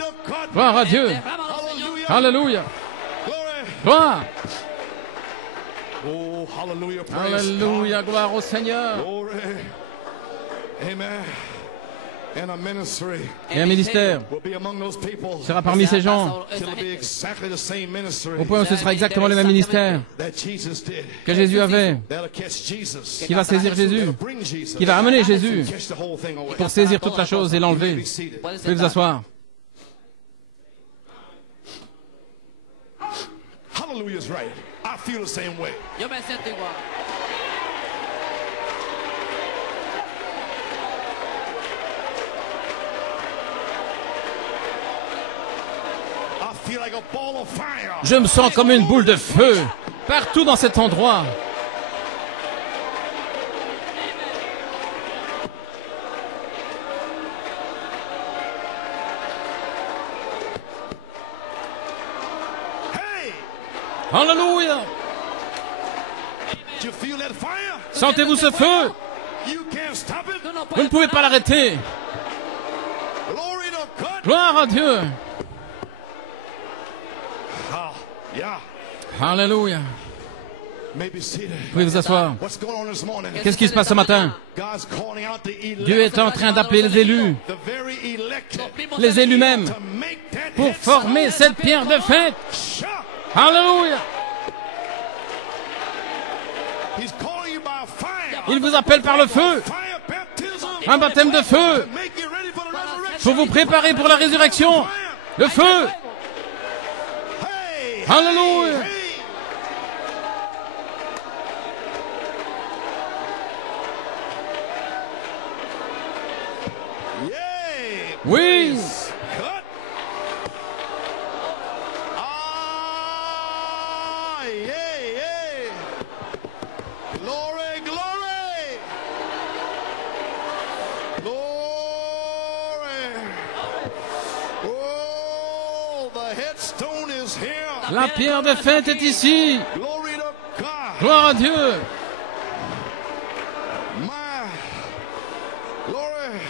Gloire à Dieu. Alléluia. Glory. Gloire. Oh, hallelujah. Praise Alléluia. Gloire au Seigneur. God. Glory. Amen. And a ministry Et un ministère will be among those people. sera parmi ces gens, It'll be exactly the same ministry au point où ce sera exactement le même ministère that Jesus did. que Jésus avait, That'll catch Jesus. qui va saisir Jésus, That'll bring Jesus. qui va amener Jésus Catch the whole thing away. pour saisir toute la chose et l'enlever. Be seated. Vous pouvez vous asseoir. Hallelujah's right. I feel the same way. Yo me siento igual. I feel like a ball of fire. Je me sens comme une boule de feu partout dans cet endroit. Hey, Alléluia. do you feel that fire? Sentez-vous ce feu? You can't stop it. Vous ne pouvez pas l'arrêter. Glory to God. Gloire à Dieu. Ah, yeah. Alléluia. Maybe seated. Vous pouvez vous asseoir. What's going on this morning? Qu'est-ce qui se passe ce matin? God's calling out the elect. Dieu est en train d'appeler les élus, The very elected. les élus même, To make that pour headstone. former cette pierre de fête. Shout. Alléluia. He's calling you by fire. Il vous appelle par le feu, Fire baptism. un baptême de feu, To make you ready for the resurrection. pour vous préparer pour la résurrection. Le feu. Hey. Alléluia. Hey. Yay. Oui. Cut. Ah, yeah, yeah. Glory, glory. Glory. Oh, the headstone is here. La pierre de fête est ici. Glory to God. Gloire à Dieu. My glory.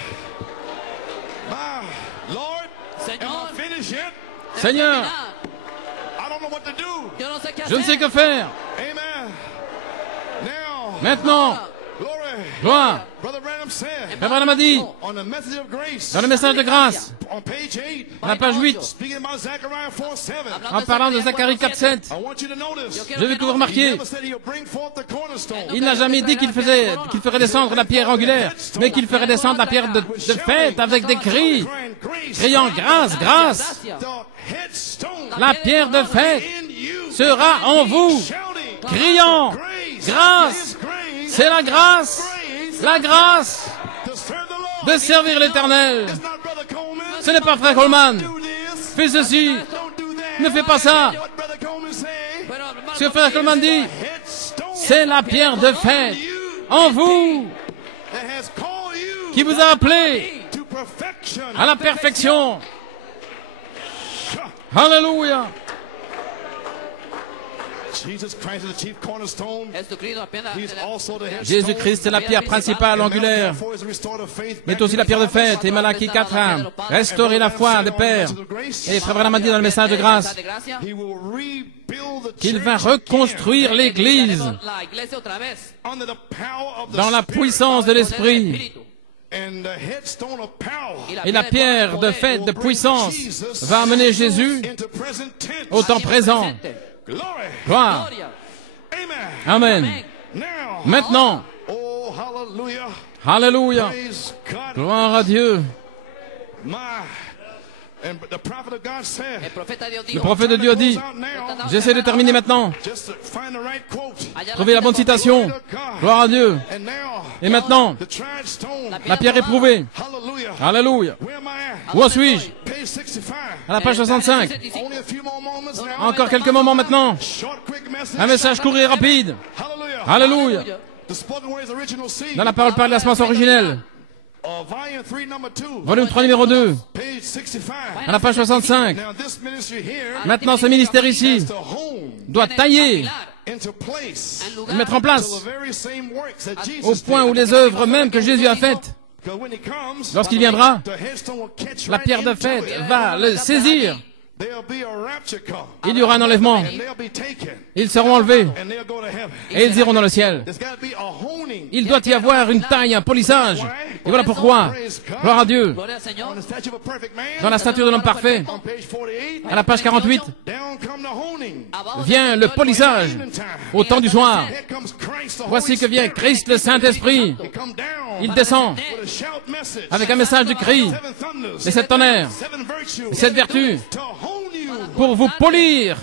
My Lord. Am Señor, I finished yet? Seigneur, I don't know what to do. yo no sé qué je ne sais hacer. que faire. Amen. Now, Maintenant, glory. Gloire. Brother Branham said, Frère Branham a dit, on the message of grace, dans le message de grâce, on page 8, à la page 8, speaking about Zechariah 4:7, en parlant de Zacharie 4:7, I want you to notice, je veux que vous he remarquiez, never said he'll bring forth the cornerstone. il n'a jamais dit qu'il ferait descendre la pierre angulaire, mais qu'il ferait descendre la pierre de fête avec des cris, criant grâce, grâce. The headstone La pierre de fête in you, sera en vous, shouting, criant grâce. C'est la grâce, to serve the Lord. de servir l'Éternel. It's not Brother Coleman. Ce n'est pas Frère Coleman. Do this. Fais ceci, Don't do that. ne fais pas ça. What Brother Coleman say? Ce que Frère Coleman dit, Headstone c'est la pierre de fête en vous that has called you qui vous a appelé to perfection. à la perfection. Alléluia. Jesus Christ is the chief cornerstone. Jesucristo apenas He's also the headstone. Jésus-Christ est la pierre principale angulaire, For his restored faith, mais aussi la pierre de fête. Et Malachie 4, restaurer la foi des pères. Et Frère Branham a dit dans le message de grâce he will rebuild the qu'il church va reconstruire l'Église la iglesia otra vez under the power of the dans la Spirit. puissance de l'Esprit. Espíritu. And the headstone of power Et la pierre de fête, de puissance, va amener Jésus into present tense. au temps présent. Glory. Gloire. Gloria. Amen. Amen. Now, Maintenant, oh hallelujah. Alléluia. Praise God. Gloire à Dieu. My. And the prophet of God said, El profeta de Dios Le dijo, prophète de Dieu dit, j'essaie de terminer maintenant. just to find the right quote. Trouvez la bonne citation. Gloire à Dieu. And now, Et maintenant, the tried stone. la pierre éprouvée. Hallelujah. Alléluia. Where am I at? Où en suis-je? Page 65. À la page 65. Only a few more moments now. Encore quelques moments maintenant. Short, quick message. Un message court et rapide. Hallelujah. Alléluia. The spoken word is original seed. Dans la parole par la semence originelle. Volume 3, number 2. Volume 3, numéro 2. Page 65. À la page 65. Now this ministry here Maintenant, ce ministère ici has to home doit tailler into place et mettre en place the very same works that au Jesus point où did. les œuvres même que Jésus a faites. Because when he comes, Lorsqu'il viendra, the headstone will catch la right pierre de into fête it. va le saisir. There'll be a rapture come. Il y aura un enlèvement. And they'll be taken. Ils seront enlevés And they'll go to heaven. et ils iront dans le ciel. There's got to be a honing Il doit y avoir une taille, un polissage. Et voilà pourquoi, gloire à Dieu, Gloria al Señor. on the statue of a perfect man. dans la stature de l'homme parfait, On page 48, à la page 48, down come the honing. Abajo vient le polissage au temps du soir. Here comes Christ, the Voici Holy que vient Spirit. Christ le Saint-Esprit. He come down Il descend with a shout message. avec un message de cri, Seven thunders. les 7 tonnerres, Seven virtues. les 7 vertus, To hone you. pour vous polir.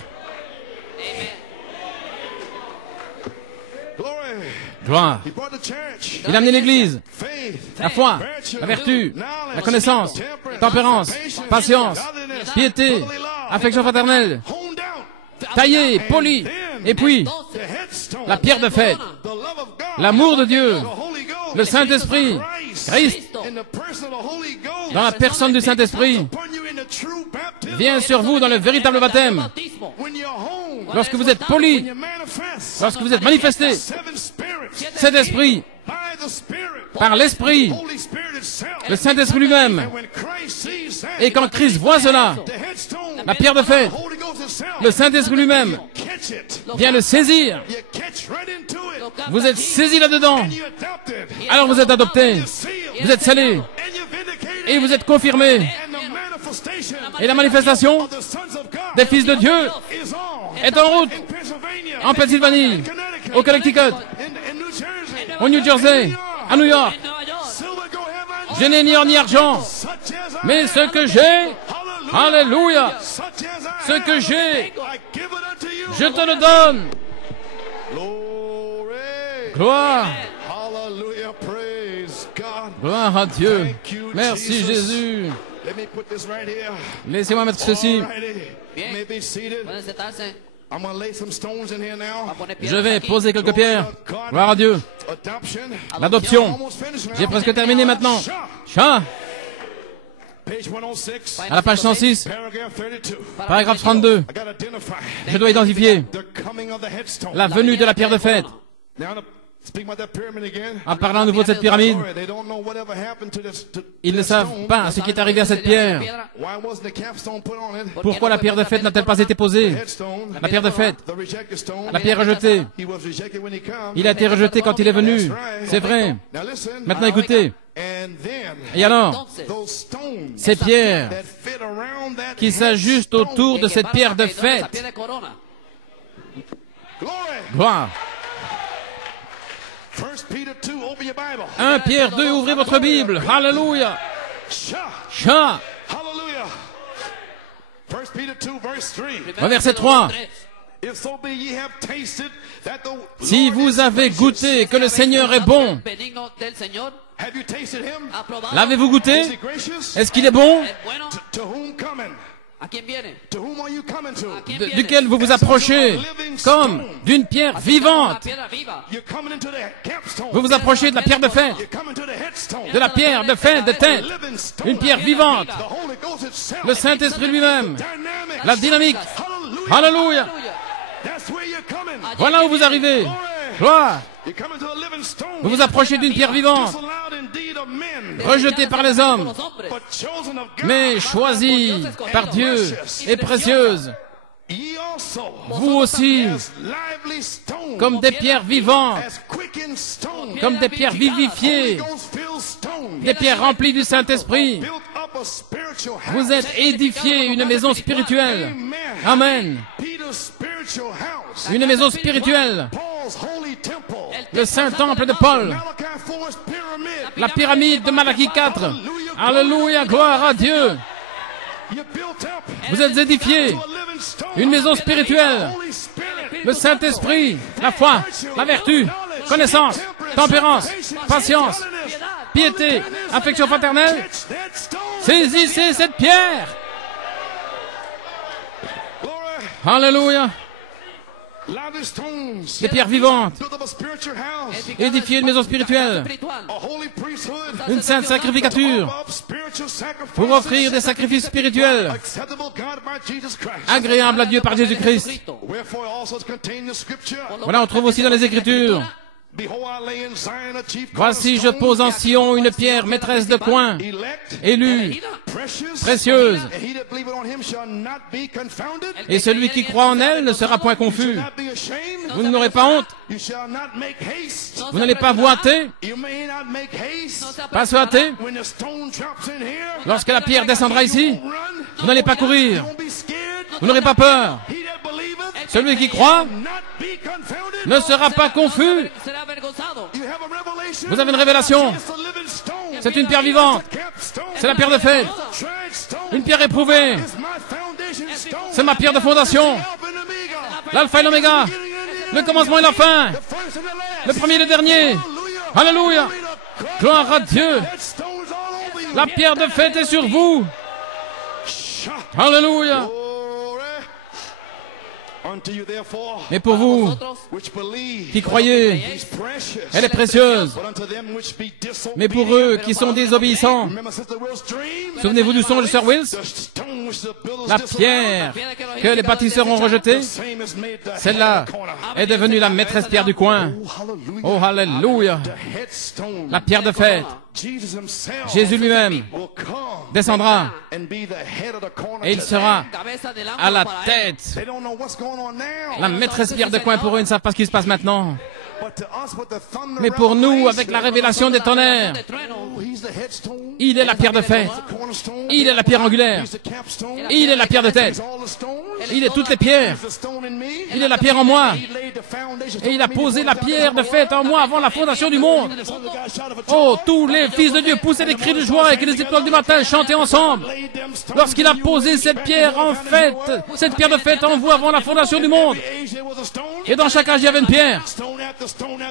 Glory. Gloire. He brought the church. Il a amené l'Église, Faith. la foi, la vertu, la connaissance, tempérance, patience, piété, affection fraternelle, Honed out. taillé, poli, et puis The headstone. la pierre de fête, The love of God. l'amour de Dieu, The Holy Ghost. le Saint-Esprit, Christ, In the person of the Holy Ghost. dans la personne du Saint-Esprit, Upon you in the true baptism. vient sur vous dans le véritable baptême. Bautismo. When you're home. Lorsque vous êtes poli, When you manifest. lorsque vous êtes manifesté, Seven spirits. cet esprit, By the Spirit. par l'Esprit, Holy Spirit itself. le Saint-Esprit lui-même, And when Christ sees that, et quand Christ voit cela, the headstone, la pierre de fête, Holy Ghost itself, le Saint-Esprit lui-même catch it. vient le saisir. You catch right into it. Vous êtes saisi là-dedans. And you adopted. Alors vous êtes adopté, Sealed. vous êtes scellé, And you're vindicated. et vous êtes confirmé. And the manifestation Et la manifestation of the sons of God des fils de Dieu is on. est en route In Pennsylvania. en Pennsylvanie, Connecticut. au Connecticut, In New Jersey. au New Jersey, à New York. Silver go heaven. Je n'ai ni or ni argent, Such as I mais am. ce que j'ai, Alléluia, Such as I ce que am. j'ai, I give it unto you. je te le donne. Glory. Gloire, Hallelujah. Praise God. gloire à Dieu. Merci Jésus. Let me put this right here. Laissez-moi mettre ceci. Alrighty. You may be seated. Pueden sentarse. I'm going to lay some stones in here now. Poner Je piedras vais aquí. poser quelques pierres. Gloire à Dieu. Adoption. L'adoption. Almost finished now. J'ai presque terminé maintenant. Chant, Page 106. à la page 106, Paragraph 32. paragraphe 32. I got to identify Je dois identifier the coming of the headstone. la venue de la pierre de fête. Now, the En parlant à nouveau de cette pyramide, ils ne savent pas ce qui est arrivé à cette pierre. Pourquoi la pierre de fête n'a-t-elle pas été posée? La pierre de fête, la pierre rejetée. Il a été rejeté quand il est venu. C'est vrai. Maintenant écoutez. Et alors, ces pierres qui s'ajustent autour de cette pierre de fête. Gloire. 1 Pierre 2, ouvrez votre Bible. Alléluia. Cha. Verset 3. Si vous avez goûté que le Seigneur est bon, l'avez-vous goûté? Est-ce qu'il est bon? Duquel vous vous approchez comme d'une pierre vivante. Vous vous approchez de la pierre de fête, de la pierre de fête de tête, une pierre vivante, le Saint-Esprit lui-même, la dynamique. Alléluia. Voilà où vous arrivez. Gloire. Vous vous approchez d'une pierre vivante, rejetée par les hommes, mais choisie par Dieu et précieuse. Vous aussi, comme des pierres vivantes, comme des pierres vivifiées, des pierres remplies du Saint-Esprit, vous êtes édifiés une maison spirituelle. Amen. Une maison spirituelle. Le Saint-Temple de Paul. La pyramide de Malachie 4. Alléluia, gloire à Dieu. Vous êtes édifiés. Une maison spirituelle. Le Saint-Esprit, la foi, la vertu, connaissance, tempérance, patience, piété, affection fraternelle. Saisissez cette pierre. Alléluia. Des pierres vivantes. Édifier une maison spirituelle. Une sainte sacrificature. Pour offrir des sacrifices spirituels. Agréables à Dieu par Jésus-Christ. Voilà, on trouve aussi dans les Écritures. Voici, je pose en Sion une pierre maîtresse de coin, élue, précieuse, et celui qui croit en elle ne sera point confus. Vous n'aurez pas honte. Vous n'allez pas vous hâter. Pas se hâter. Lorsque la pierre descendra ici, vous n'allez pas courir. Vous n'aurez pas peur. Celui qui croit ne sera pas confus. Vous avez une révélation. C'est une pierre vivante. C'est la pierre de fête. Une pierre éprouvée. C'est ma pierre de fondation. L'alpha et l'oméga. Le commencement et la fin. Le premier et le dernier. Alléluia. Gloire à Dieu. La pierre de fête est sur vous. Alléluia. Mais pour vous qui croyez, elle est précieuse. Mais pour eux qui sont désobéissants, souvenez-vous du songe de Sir Wills? La pierre que les bâtisseurs ont rejetée, celle-là est devenue la maîtresse pierre du coin. Oh, alléluia! La pierre de fête. Jésus lui-même descendra et il sera à la tête. La maîtresse pierre de coin, pour eux, ils ne savent pas ce qui se passe maintenant. Mais pour nous, avec la révélation des tonnerres, il est la pierre de fête. Il est la pierre angulaire. Il est la pierre de tête. Il est toutes les pierres. Il est la pierre en moi. Et il a posé la pierre de fête en moi avant la fondation du monde. Oh, tous les fils de Dieu poussaient des cris de joie et que les étoiles du matin chantaient ensemble. Lorsqu'il a posé cette pierre en fête, cette pierre de fête en vous avant la fondation du monde. Et dans chaque âge, il y avait une pierre.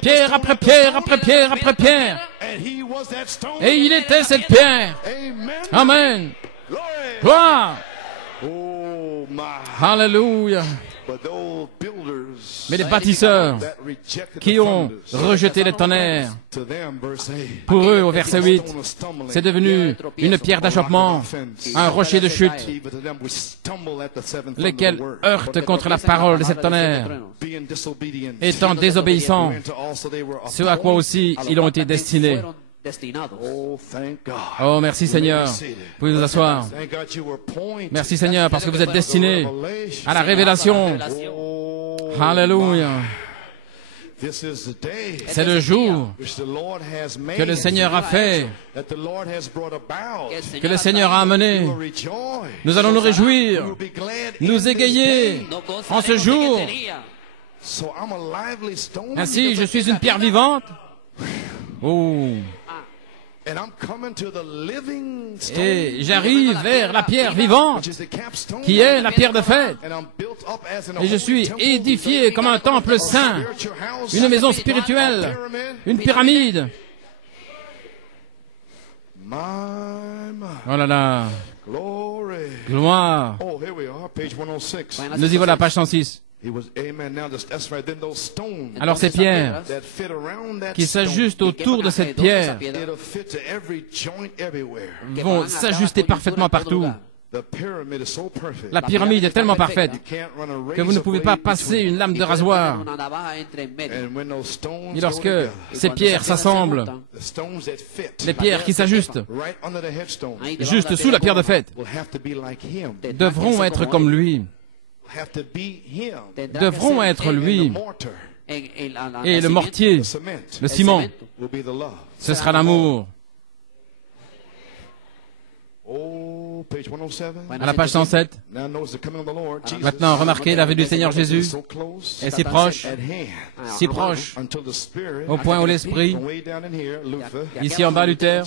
Pierre après pierre après pierre après pierre. Et il était cette pierre. Amen. Gloire. Alléluia. Mais les bâtisseurs qui ont rejeté les tonnerres, pour eux, au verset 8, c'est devenu une pierre d'achoppement, un rocher de chute, lesquels heurtent contre la parole de cette tonnerre, étant désobéissants, ce à quoi aussi ils ont été destinés. Oh, merci Seigneur. Vous pouvez vous asseoir. Merci Seigneur parce que vous êtes destinés à la révélation. Alléluia. C'est le jour que le Seigneur a fait, que le Seigneur a amené. Nous allons nous réjouir, nous égayer en ce jour. Ainsi, je suis une pierre vivante. Oh. Et j'arrive vers la pierre vivante, qui est la pierre de fête. Et je suis édifié comme un temple saint, une maison spirituelle, une pyramide. Oh là là. Gloire. Nous y voilà, page 106. Alors ces pierres qui s'ajustent autour de cette pierre vont s'ajuster parfaitement partout. La pyramide est tellement parfaite que vous ne pouvez pas passer une lame de rasoir. Et lorsque ces pierres s'assemblent, les pierres qui s'ajustent juste sous la pierre de fête devront être comme lui. Devront être lui. Et le mortier, le ciment, ce sera l'amour. À la page 107, maintenant remarquez la venue du Seigneur Jésus est si proche, au point où l'Esprit, ici en bas Luther,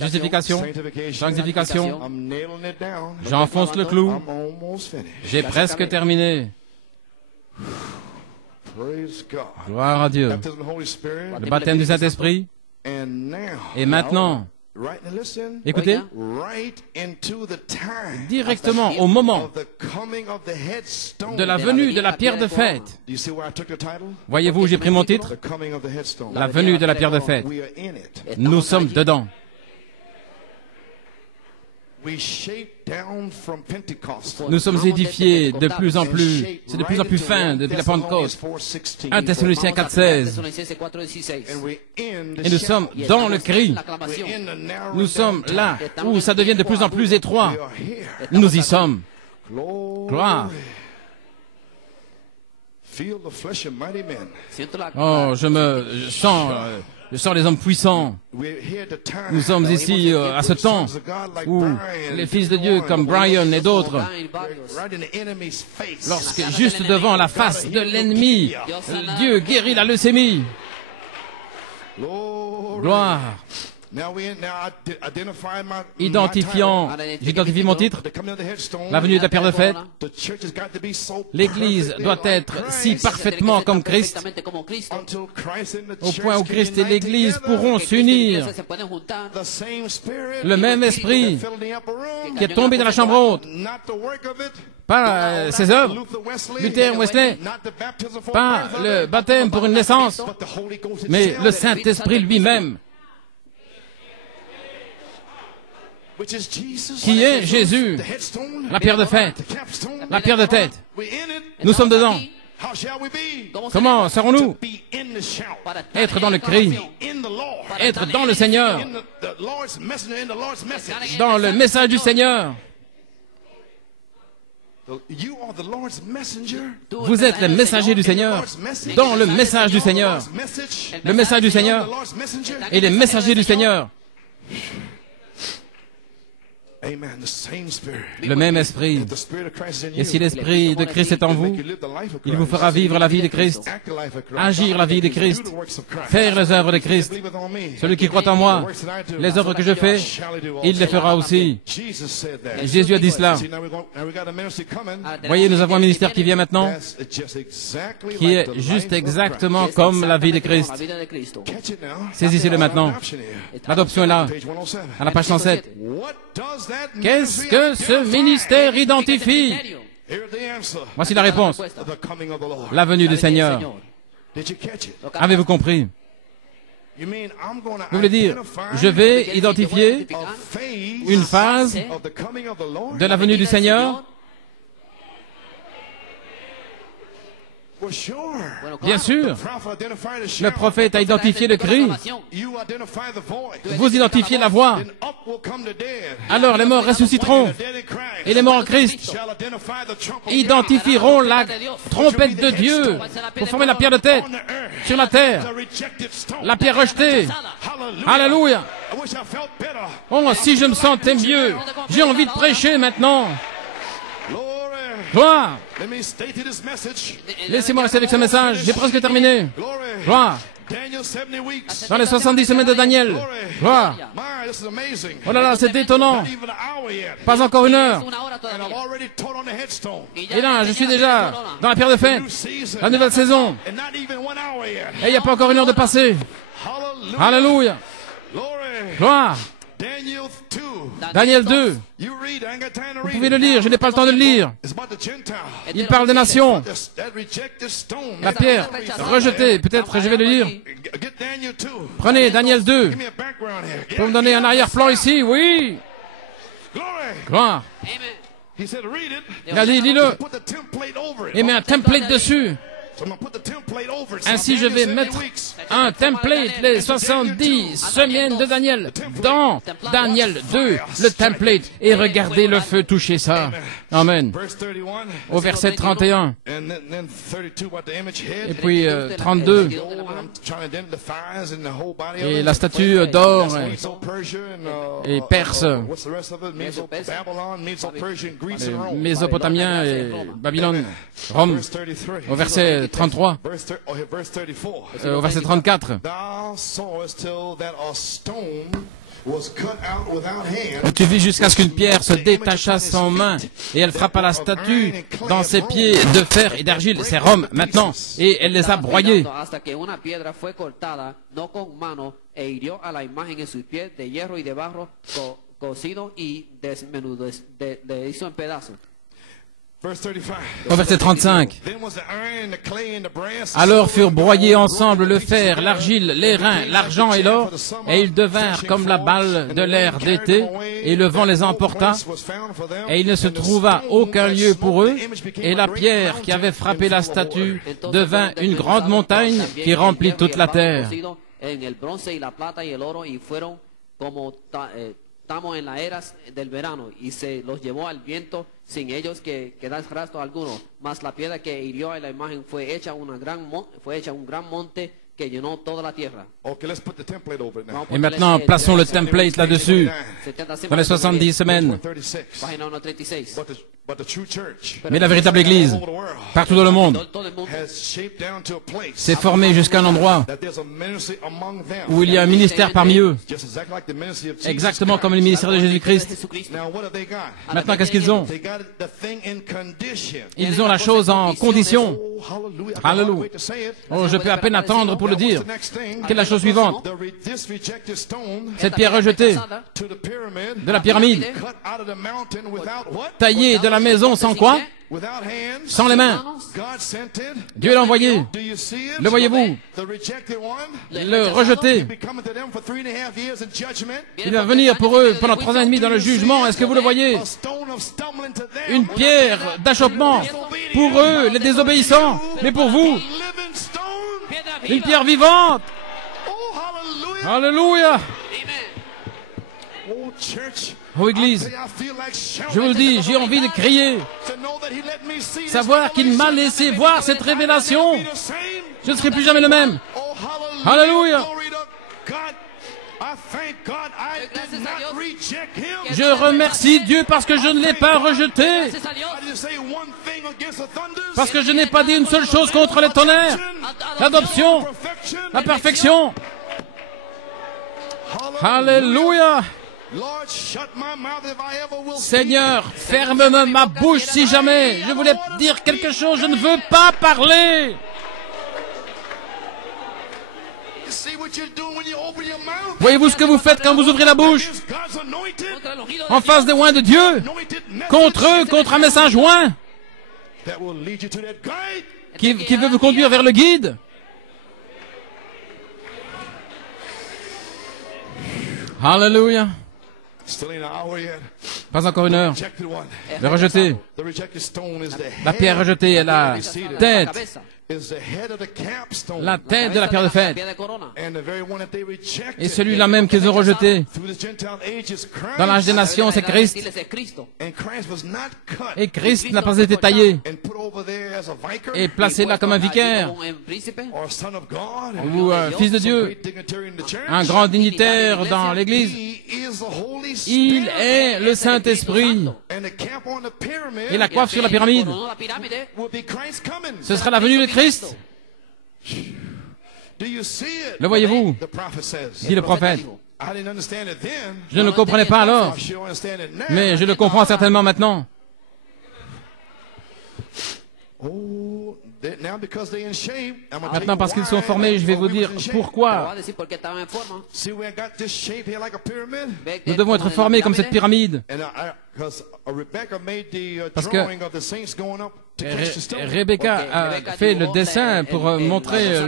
justification, sanctification, j'enfonce le clou, j'ai presque terminé. Gloire à Dieu. Le baptême du Saint-Esprit. Et maintenant, écoutez, directement au moment de la venue de la pierre de fête. Voyez-vous où j'ai pris mon titre? La venue de la pierre de fête. Nous sommes dedans. Nous sommes édifiés de plus en plus, c'est de plus en plus fin depuis la Pentecôte. 1 Thessaloniciens 4,16. Et nous sommes dans le cri. Nous sommes là où ça devient de plus en plus étroit. Nous y sommes. Gloire. Oh, je sens les hommes puissants. Nous sommes ici à ce temps où les fils de Dieu comme Brian et d'autres, lorsque juste devant la face de l'ennemi, Dieu guérit la leucémie. Gloire. J'identifie mon titre, la venue de la pierre de fête. L'Église doit être si parfaitement comme Christ, au point où Christ et l'Église pourront s'unir. Le même esprit qui est tombé dans la chambre haute, pas ses œuvres, Luther, Wesley, pas le baptême pour une naissance, mais le Saint-Esprit lui-même, qui est Jésus, la pierre de fête, la pierre de tête. Nous sommes dedans. Comment serons-nous? Être dans le cri, être dans le Seigneur, dans le message du Seigneur. Vous êtes les messagers du Seigneur, dans le message du Seigneur. Le message du Seigneur et les messagers du Seigneur. Le même esprit. Et si l'esprit de Christ est en vous, il vous fera vivre la vie de Christ, agir la vie de Christ, faire les œuvres de Christ. Celui qui croit en moi, les œuvres que je fais, il les fera aussi. Et Jésus a dit cela. Voyez, nous avons un ministère qui vient maintenant, qui est juste exactement comme la vie de Christ. Saisissez-le maintenant. L'adoption est là, à la page 107. Qu'est-ce que ce ministère identifie? Here's the answer. Voici la réponse. The coming of the Lord. La venue du Seigneur. Did you catch it? Avez-vous compris? You mean I'm going to Je voulais dire, je vais identifier a phase une phase of the coming of the Lord? de la venue du Seigneur. Well, sure. Bien sûr, Prophet identified the le shout. prophète a identifié le cri. You identify the voice. Vous identifiez la voix. Then up will come the dead. Alors les morts ressusciteront. The dead in Christ Et les morts en Christ shall identify the trump of God identifieront la trompette de Dieu pour former la pierre de tête on the earth. sur la terre. The rejected stone. La pierre rejetée. Hallelujah. Alléluia. I wish I felt better. Oh, si je me sentais mieux. J'ai envie de prêcher maintenant. Glory. Gloire. Let me stay to this message. Laissez-moi rester avec ce message. J'ai presque terminé. Glory. Gloire. Daniel 70 weeks. Dans les 70 semaines de Daniel. Gloire. My, this is amazing. Oh là là, c'est étonnant. Not even an hour yet. Pas encore une heure. Una hora And I've todavía. already taught on the headstone. Et là, je suis déjà dans la pierre de fête. New season. La nouvelle saison. And not even 1 hour yet. Et il n'y a pas encore une heure de passé. Hallelujah. Alléluia. Glory. Gloire. Daniel 2. Daniel 2. You read, I ain't got time to Vous read pouvez it. le lire, je n'ai pas le temps de le lire. It's about the Gentile. Il parle des nations. That rejected stone. La pierre rejetée. Peut-être je vais le lire. Get Daniel 2. Prenez Daniel 2. Give me a background here. Pour me donner un arrière-plan ici. Oui. Glory. Gloire. Amen. He said, read it. Il a dit, lis-le. Put the template over it. Et mets un template dessus. So I'm gonna put the template over it. Ainsi, je vais mettre un template, les 70 semaines de Daniel, dans Daniel 2, le template, et regardez le feu toucher ça. Amen. Verse 31. Au verset 31, And then 32 about the image head. et puis 32, Gold, I'm trying to identify in the whole body of et it. la statue d'or Meso-Persia and, et Perse, what's the rest of it? Babylon, Meso-Persia, and Greece and Rome. Mésopotamien et Babylone, Rome, Verse 33. au verset 33, Verse 34. au verset 34. Thou sawest till that a stone was cut out without hand. Tu vis jusqu'à ce qu'une pierre se détacha sans main, et elle frappa la statue dans ses pieds de fer et d'argile, c'est Rome maintenant, et elle les a broyés. Hasta que una piedra fue cortada, no con mano, e hirió a la imagen en sus pies de hierro y de barro cocido y desmenudo, le hizo en pedazos. Verse 35. Au verset 35. Then was the iron, the clay, and the brass. Alors furent broyés ensemble le fer, l'argile, l'airain, l'argent et l'or, et ils devinrent comme la balle de l'air d'été, et le vent les emporta, et il ne se trouva aucun lieu pour eux, et la pierre qui avait frappé la statue devint une grande montagne qui remplit toute la terre. En el bronce y la plata y el oro y fueron como estamos en las eras del verano y se los llevó al viento sin ellos que quedar rastro alguno, mas la piedra que hirió a la imagen fue hecha un gran monte que llenó toda la tierra. Okay, let's put the template over it now. Et maintenant, plaçons le template là-dessus, dans les 70 semaines. 36. Página 136. But the true church Mais la véritable Église, all over the world partout dans le monde, Todo el mundo has shaped down to a place s'est formée jusqu'à un endroit that there's a ministry among them. où il y a un ministère parmi eux, Just exactly like the ministry of Jesus exactement Christ. comme le ministère de Jésus-Christ. Jesucristo. Now what have they got? Maintenant, qu'est-ce qu'ils ont? They got the thing in condition. Ils ont la chose en condition. Oh, hallelujah. I can't Hallelujah. wait to say it. Oh, je peux à peine attendre pour le Now, dire. what's the next thing? Quelle est la chose suivante? This rejected stone Cette pierre rejetée to the pyramid de la pyramide, cut out of the mountain without what? taillée de la maison sans quoi? Without hands. Sans les mains. God sent it. Dieu l'a envoyé. Do you see it? Le voyez-vous? The rejected one. Le rejeté. Be coming to them for 3.5 years in judgment. Il va venir pour eux pendant 3 ans et demi dans le jugement. Est-ce que vous le voyez? A stone of stumbling to them. Une pierre d'achoppement pour eux, les désobéissants. Mais pour vous, Living stone. Piedra une viva. pierre vivante. Oh, hallelujah. Alléluia. Amen. Oh, church. Oh Église, I feel like shouting. je vous le dis, j'ai envie de crier. To know that he let me see this Savoir qu'il m'a laissé voir cette révélation. be the same. Je ne serai plus jamais le même. Oh, hallelujah. Hallelujah. Glory to God. I thank God I did not reject him. Je remercie Dieu parce que je ne l'ai pas rejeté. Gracias a Dios. I didn't say one thing against the thunders. Parce que je n'ai pas dit une seule chose contre les tonnerres. L'adoption, Perfection. la perfection. Alléluia. Lord, shut my mouth if I ever will Seigneur, ferme ma bouche si jamais je voulais dire quelque chose, je ne veux pas parler. speak. See what you're doing when you open your mouth. Voyez-vous ce que vous faites quand vous ouvrez la bouche? Against God's anointed. Contra el ungido de En face des oints de Dieu, Anointed message. contre eux, contre un message oint. that will lead you to that guide. qui veut vous conduire vers le guide. Alléluia. Still ain't an hour yet. Pas encore une heure. Rejected one. Le rejeté. The rejected stone is the La pierre head. rejetée est la tête. Is the head of the capstone. La tête de la pierre de fête. And the very one that they rejected. Et celui-là même qu'ils ont rejeté. Through the Gentile age is Christ. Dans l'âge des nations, c'est Christ. And Christ was not cut. Et Christ n'a pas été taillé And put over there as a vicar. et placé là comme un vicaire Or son of God. ou fils de Dieu, Great dignitary in the church. un grand dignitaire dans l'Église. He is the Holy Il Spirit. est le Saint-Esprit. And the cap on the pyramid Et la coiffe sur la pyramide, will be Christ coming. ce sera la venue de Christ. Do you see it? Le voyez-vous, The prophet says. dit le prophète. I didn't understand it then. Je ne le comprenais pas alors, I sure understand it now. mais je le comprends certainement maintenant. Oh, now because they're in shape, I'm gonna tell Maintenant, you parce qu'ils why sont formés, je vais vous we was dire in shape. pourquoi. See, we got this shape here like a pyramid. Nous devons être formés comme cette pyramide. And because Rebecca made the Parce que drawing of the saints going up to catch the stone. Rebecca a fait le dessin pour montrer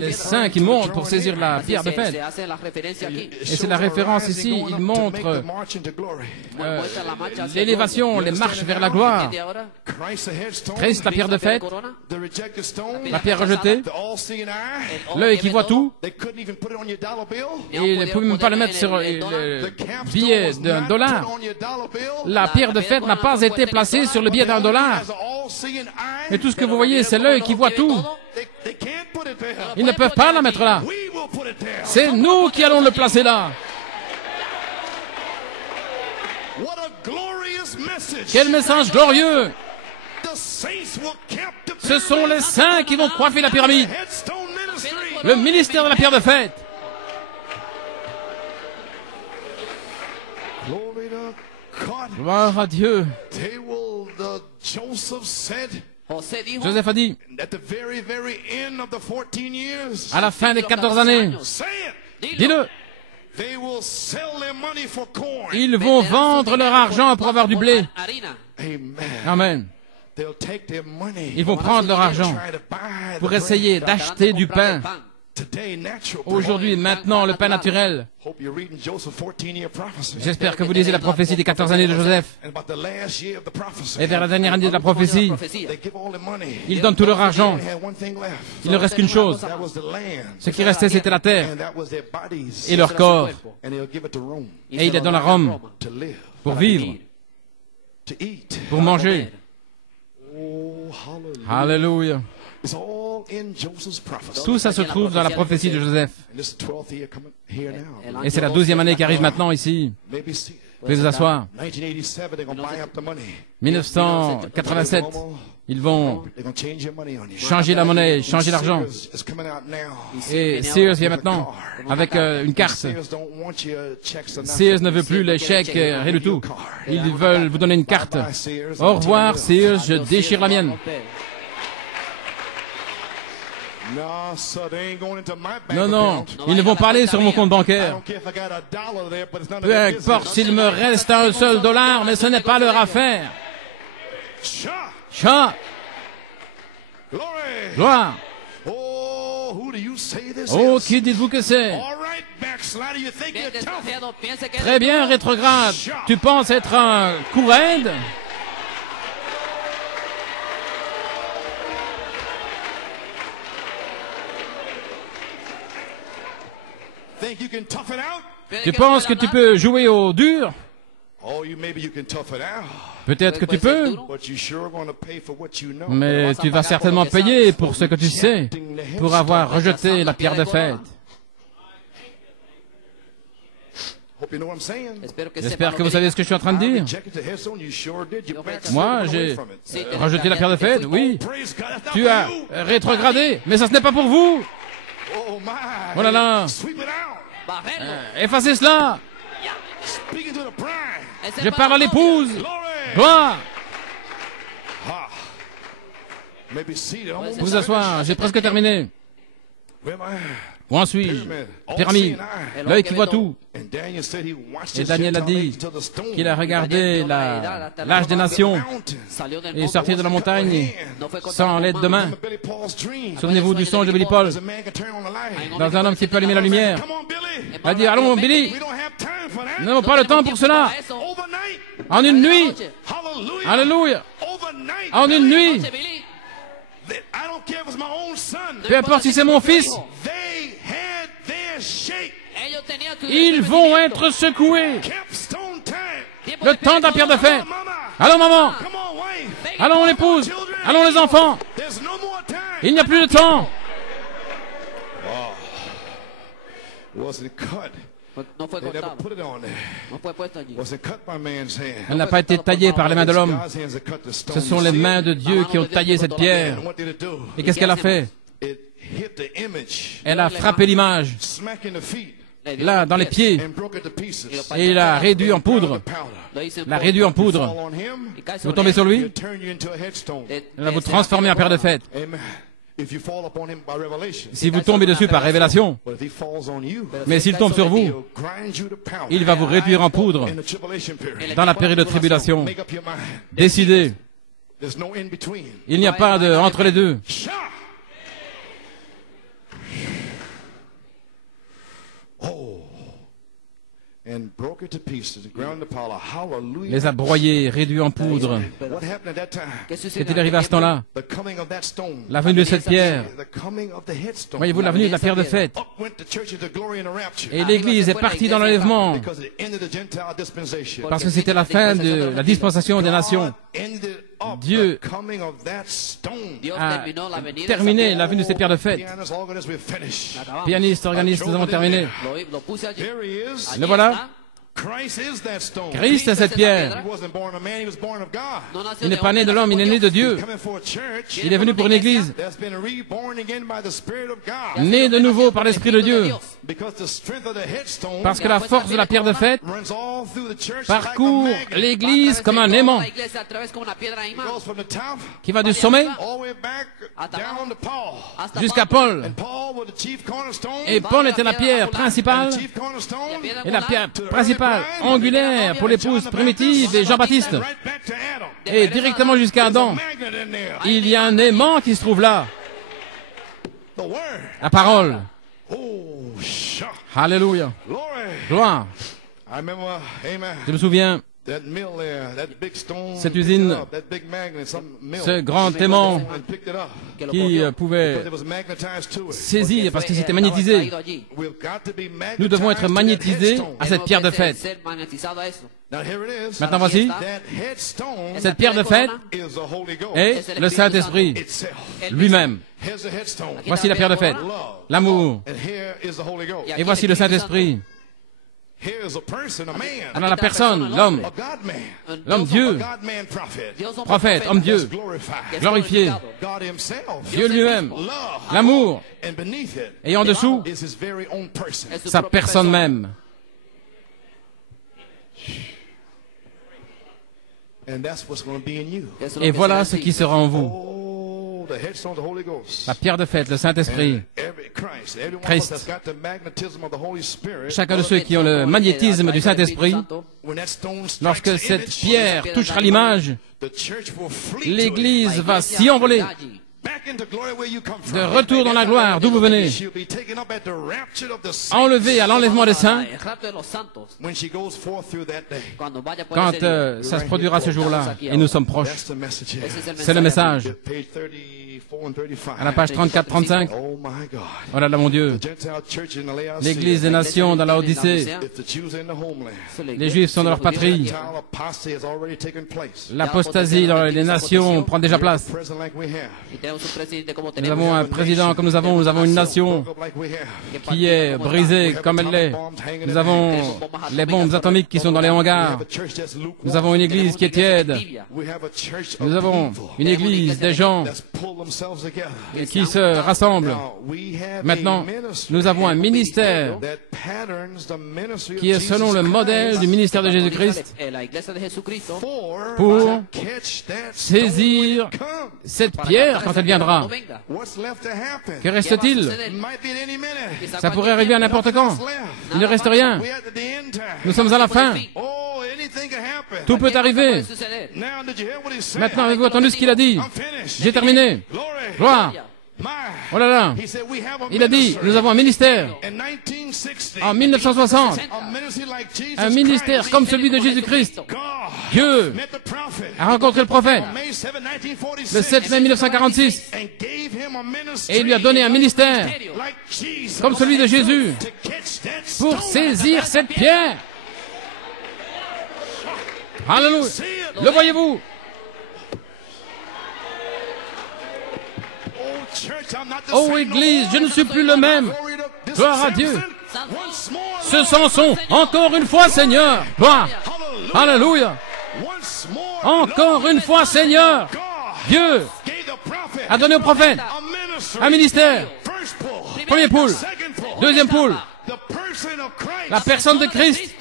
les saints qui montent pour saisir la pierre de fête. Et c'est la référence ici, il montre l'élévation, les marches vers la gloire. Christ, la pierre de fête, la pierre rejetée, l'œil qui voit tout, et ils ne pouvaient même pas le mettre sur le billet d'un dollar. La pierre de fête n'a pas été placée sur le billet d'un dollar. Et tout ce que vous voyez, c'est l'œil qui voit tout. Ils ne peuvent pas la mettre là. C'est nous qui allons le placer là. Quel message glorieux! Ce sont les saints qui vont coiffer la pyramide. Le ministère de la pierre de fête. Gloire à Dieu. Joseph a dit, à la fin des 14 années, dis-le, ils vont vendre leur argent pour avoir du blé. Amen. Ils vont prendre leur argent pour essayer d'acheter du pain. Aujourd'hui, maintenant, le pain naturel. J'espère que vous lisez la prophétie des 14 années de Joseph. Et vers la dernière année de la prophétie, ils donnent tout leur argent. Il ne reste qu'une chose. Ce qui restait, c'était la terre et leur corps. Et il est dans la Rome pour vivre, pour manger. Alléluia. Tout ça se trouve dans la prophétie de Joseph. Et c'est la 12e année qui arrive maintenant ici. Veuillez vous asseoir. 1987, ils vont changer la monnaie, changer l'argent. Et Sears vient maintenant avec une carte. Sears ne veut plus les chèques, rien du tout. Ils veulent vous donner une carte. Au revoir Sears, je déchire la mienne. Non, non, ils ne vont pas aller sur mon compte bancaire. Peu importe s'il me reste un seul dollar, mais ce n'est pas leur affaire. Chat. Gloire. Oh, qui dites-vous que c'est? Très bien, rétrograde. Tu penses être un coup raide? Tu penses que tu peux jouer au dur? Peut-être que tu peux, mais tu vas certainement payer pour ce que tu sais, pour avoir rejeté la pierre de fête. J'espère que vous savez ce que je suis en train de dire. Moi, j'ai rejeté la pierre de fête, oui. Tu as rétrogradé, mais ça ce n'est pas pour vous. Oh là là. Effacez cela. Je parle à l'épouse. Gloire. Vous asseoir, j'ai presque terminé. Où en suis-je? Pyramide, l'œil qui voit tout. Et Daniel a dit qu'il a regardé l'âge des nations et est sorti de la montagne sans l'aide de main. Souvenez-vous du songe de Billy Paul, dans un homme qui peut allumer la lumière. Il a dit, allons Billy, nous n'avons pas le temps pour cela. En une nuit, alléluia, en une nuit, peu importe si c'est mon fils, ils vont être secoués. Le temps de la pierre de fête. Allons maman, allons l'épouse, allons les enfants. Il n'y a plus de temps. Elle n'a pas été taillée par les mains de l'homme. Ce sont les mains de Dieu qui ont taillé cette pierre. Et qu'est-ce qu'elle a fait? Elle a frappé l'image, là, dans les pieds, et il l'a réduit en poudre. L'a réduit en poudre. Vous tombez sur lui, il va vous transformer en pierre de fête. Si vous tombez dessus par révélation, mais s'il tombe sur vous, il va vous réduire en poudre dans la période de tribulation. Décidez. Il n'y a pas de entre les deux. Les a broyés, réduits en poudre. Qu'est-il arrivé à ce temps-là? La venue de cette pierre. Voyez-vous, la venue de la pierre de fête. Et l'Église est partie dans l'enlèvement parce que c'était la fin de la dispensation des nations. Dieu a terminé la venue de cette pierre de fête. Pianistes, organistes, nous avons terminé. Le voilà. Christ est cette pierre. Il n'est pas né de l'homme, il est né de Dieu. Il est venu pour une église, né de nouveau par l'Esprit de Dieu. Parce que la force de la pierre de fête parcourt l'église comme un aimant qui va du sommet jusqu'à Paul. Et Paul était la pierre principale, et la pierre principale angulaire pour l'épouse primitive et Jean-Baptiste. Et directement jusqu'à Adam, il y a un aimant qui se trouve là. La parole. Alléluia. Gloire. Je me souviens, cette usine, ce grand aimant qui pouvait saisir parce qu'il s'était magnétisé. Nous devons être magnétisés à cette pierre de fête. Maintenant voici, cette pierre de fête est le Saint-Esprit lui-même. Voici la pierre de fête, l'amour. Et voici le Saint-Esprit. On a la personne, l'homme, l'homme Dieu, prophète, homme Dieu, glorifié, Dieu lui-même, l'amour, et en dessous, sa personne même. Et voilà ce qui sera en vous. La pierre de fête, le Saint-Esprit, Christ. Chacun de ceux qui ont le magnétisme du Saint-Esprit, lorsque cette pierre touchera l'image, l'Église va s'y envoler. De retour dans la gloire d'où vous venez, enlevé à l'enlèvement des saints, quand ça se produira ce jour-là, et nous sommes proches. C'est le message. À la page 34-35, oh là là mon Dieu, l'Église des nations dans la Odyssée, les Juifs sont dans leur patrie, l'apostasie dans les nations prend déjà place. Nous avons un président comme nous avons une nation qui est brisée comme elle l'est. Nous avons les bombes atomiques qui sont dans les hangars. Nous avons une église qui est tiède. Nous avons une église des gens qui se rassemblent. Maintenant, nous avons un ministère qui est selon le modèle du ministère de Jésus-Christ pour saisir cette pierre quand elle viendra. Que reste-t-il? Ça pourrait arriver à n'importe quand. Il ne reste rien. Nous sommes à la fin. Tout peut arriver. Maintenant, avez-vous entendu ce qu'il a dit? J'ai terminé. Gloire. Oh là là. Il a dit, nous avons un ministère. En 1960, un ministère comme celui de Jésus-Christ. Dieu a rencontré le prophète le 7 mai 1946 et il lui a donné un ministère comme celui de Jésus pour saisir cette pierre. Alléluia. Le voyez-vous? Oh Église, je ne suis plus le même. Gloire à Dieu. Ce Samson, encore une fois Seigneur. Gloire. Alléluia. Encore une fois Seigneur. Dieu a donné au prophète un ministère. Premier poule. Deuxième poule. La personne de Christ.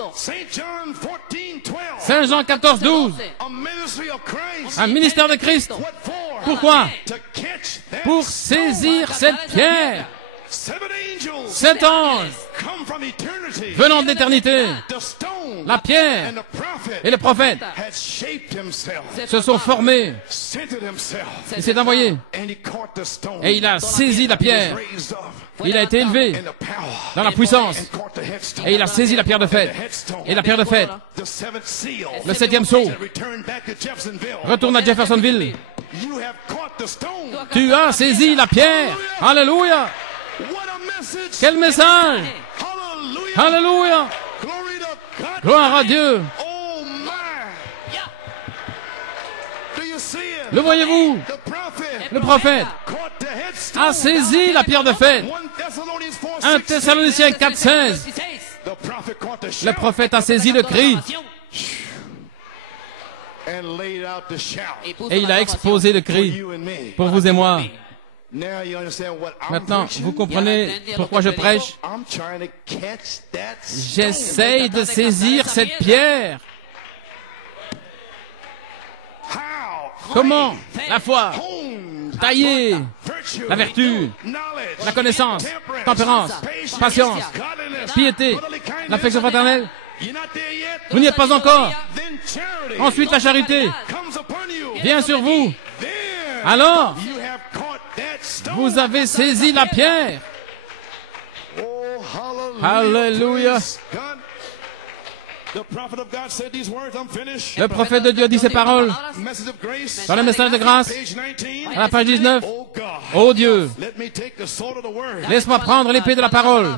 Saint Jean 14, 12. Un ministère de Christ. Pourquoi? Pour saisir cette pierre. 7 anges venant de l'éternité, la pierre et le prophète se sont formés. Il s'est envoyé et il a saisi la pierre. Il a été élevé dans la puissance et il a saisi la pierre de fête. Et la pierre de fête, le 7e sceau, retourne à Jeffersonville. Tu as saisi la pierre. Alléluia. Quel message! Alléluia! Gloire à Dieu! Le voyez-vous? Le prophète a saisi la pierre de fête. 1 Thessaloniciens 4,16. Le prophète a saisi le cri. Et il a exposé le cri pour vous et moi. Maintenant, vous comprenez pourquoi je prêche? J'essaye de saisir cette pierre. Comment? La foi, tailler, la vertu, la connaissance, tempérance, patience, piété, l'affection fraternelle. Vous n'y êtes pas encore. Ensuite, la charité vient sur vous. Alors, vous avez saisi la pierre. Alléluia. Le prophète de Dieu dit ces paroles dans le message de grâce à la page 19. Ô Dieu, laisse-moi prendre l'épée de la parole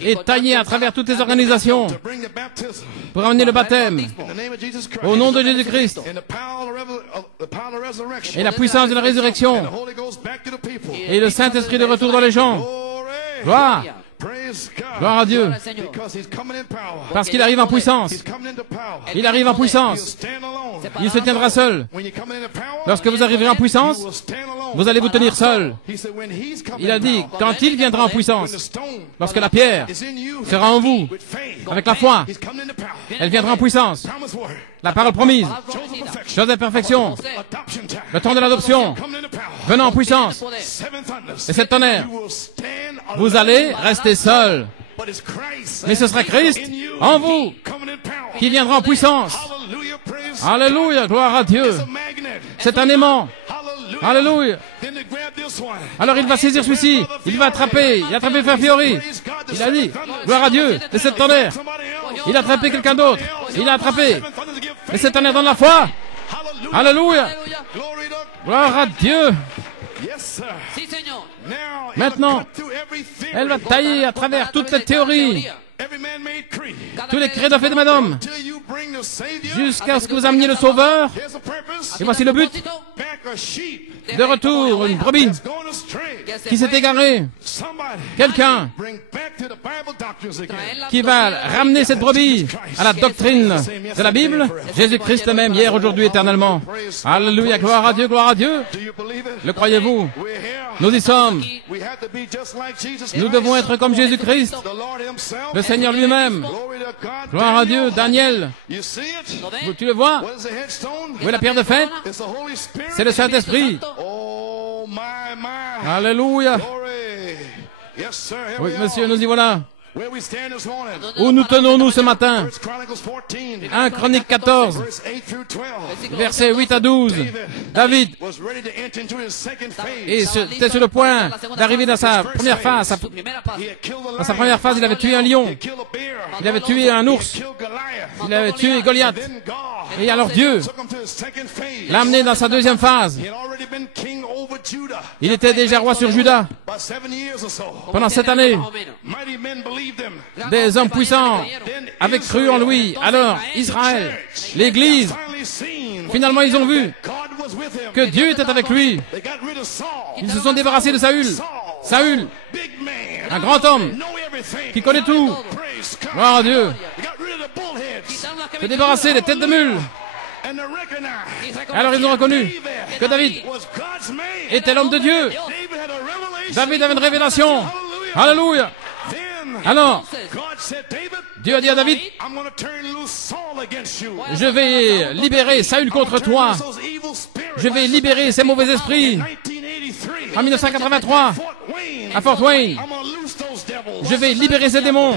et tailler à travers toutes les organisations pour amener le baptême au nom de Jésus-Christ et la puissance de la résurrection et le Saint-Esprit de retour dans les gens. Gloire. Gloire à Dieu. Parce qu'il arrive en puissance. Il arrive en puissance. Il se tiendra seul. Lorsque vous arriverez en puissance, vous allez vous tenir seul. Il a dit, quand il viendra en puissance, lorsque la pierre sera en vous, avec la foi, elle viendra en puissance. La parole promise, chose de perfection, le temps de l'adoption, venant en puissance, et cette tonnerre, vous allez rester seul. Mais ce sera Christ en vous qui viendra en puissance. Alléluia, gloire à Dieu. C'est un aimant. Alléluia. Alors il va saisir celui-ci. Il va attraper. Il a attrapé Frère Fiori. Il a dit, gloire à Dieu, de cette tonnerre. Il a attrapé quelqu'un d'autre. Il a attrapé. Mais cette tonnerre dans la foi. Alléluia. Gloire à Dieu. Maintenant, elle va tailler à travers toutes les théories, Tous les créés doivent être d'homme. Jusqu'à ce que vous ameniez le Sauveur. Et voici le but. De retour, une brebis qui s'est égarée. Quelqu'un qui va ramener cette brebis à la doctrine de la Bible. Jésus-Christ même, hier, aujourd'hui, éternellement. Alléluia, gloire à Dieu, gloire à Dieu. Le croyez-vous? Nous y sommes. Nous devons être comme Jésus-Christ, le Seigneur lui-même. Gloire à Dieu. Daniel, tu le vois? Où est la pierre de fête? C'est le Saint-Esprit. Alléluia. Oui, monsieur, nous y voilà. Où nous tenons-nous ce matin? 1 Chronique 14, versets 8 à 12. David était sur le point d'arriver dans sa première phase. Dans sa première phase, il avait tué un lion. Il avait tué un ours. Il avait tué Goliath. Et alors Dieu l'a amené dans sa deuxième phase. Il était déjà roi sur Juda pendant 7 années. Des hommes puissants avaient cru en lui. Alors Israël, l'Église, finalement ils ont vu que Dieu était avec lui. Ils se sont débarrassés de Saül. Saül, un grand homme qui connaît tout. Gloire à Dieu. Se débarrasser des têtes de mule. Alors ils ont reconnu que David était l'homme de Dieu. David avait une révélation. Alléluia. Alors, Dieu a dit à David, je vais libérer Saül contre toi. Je vais libérer ces mauvais esprits. En 1983, à Fort Wayne, je vais libérer ces démons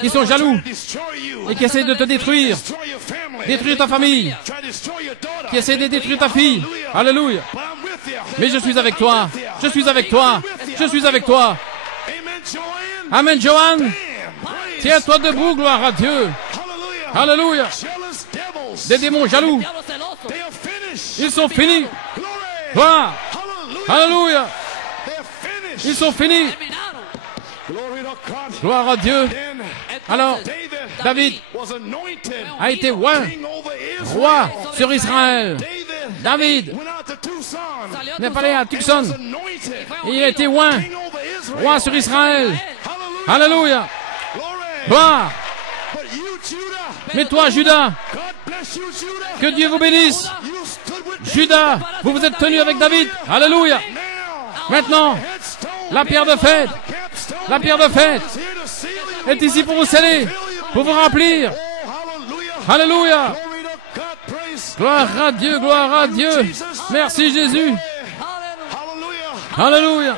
qui sont jaloux et qui essaient de te détruire ta famille, qui essaient de détruire ta fille. Alléluia. Mais je suis avec toi, je suis avec toi, je suis avec toi. Amen, Joanne. Tiens-toi debout, gloire à Dieu. Alléluia. Des démons jaloux, ils sont finis. Gloire. Alléluia. Ils sont finis. Gloire à Dieu. Alors, David a été roi sur Israël. David n'est pas allé à Tucson. Il a été roi sur Israël. Alléluia. Gloire. Mais toi, Judas, que Dieu vous bénisse. Judas, vous vous êtes tenu avec David. Alléluia. Maintenant, la pierre de fête est ici pour vous sceller, pour vous remplir. Alléluia. Gloire à Dieu, gloire à Dieu. Merci Jésus. Alléluia.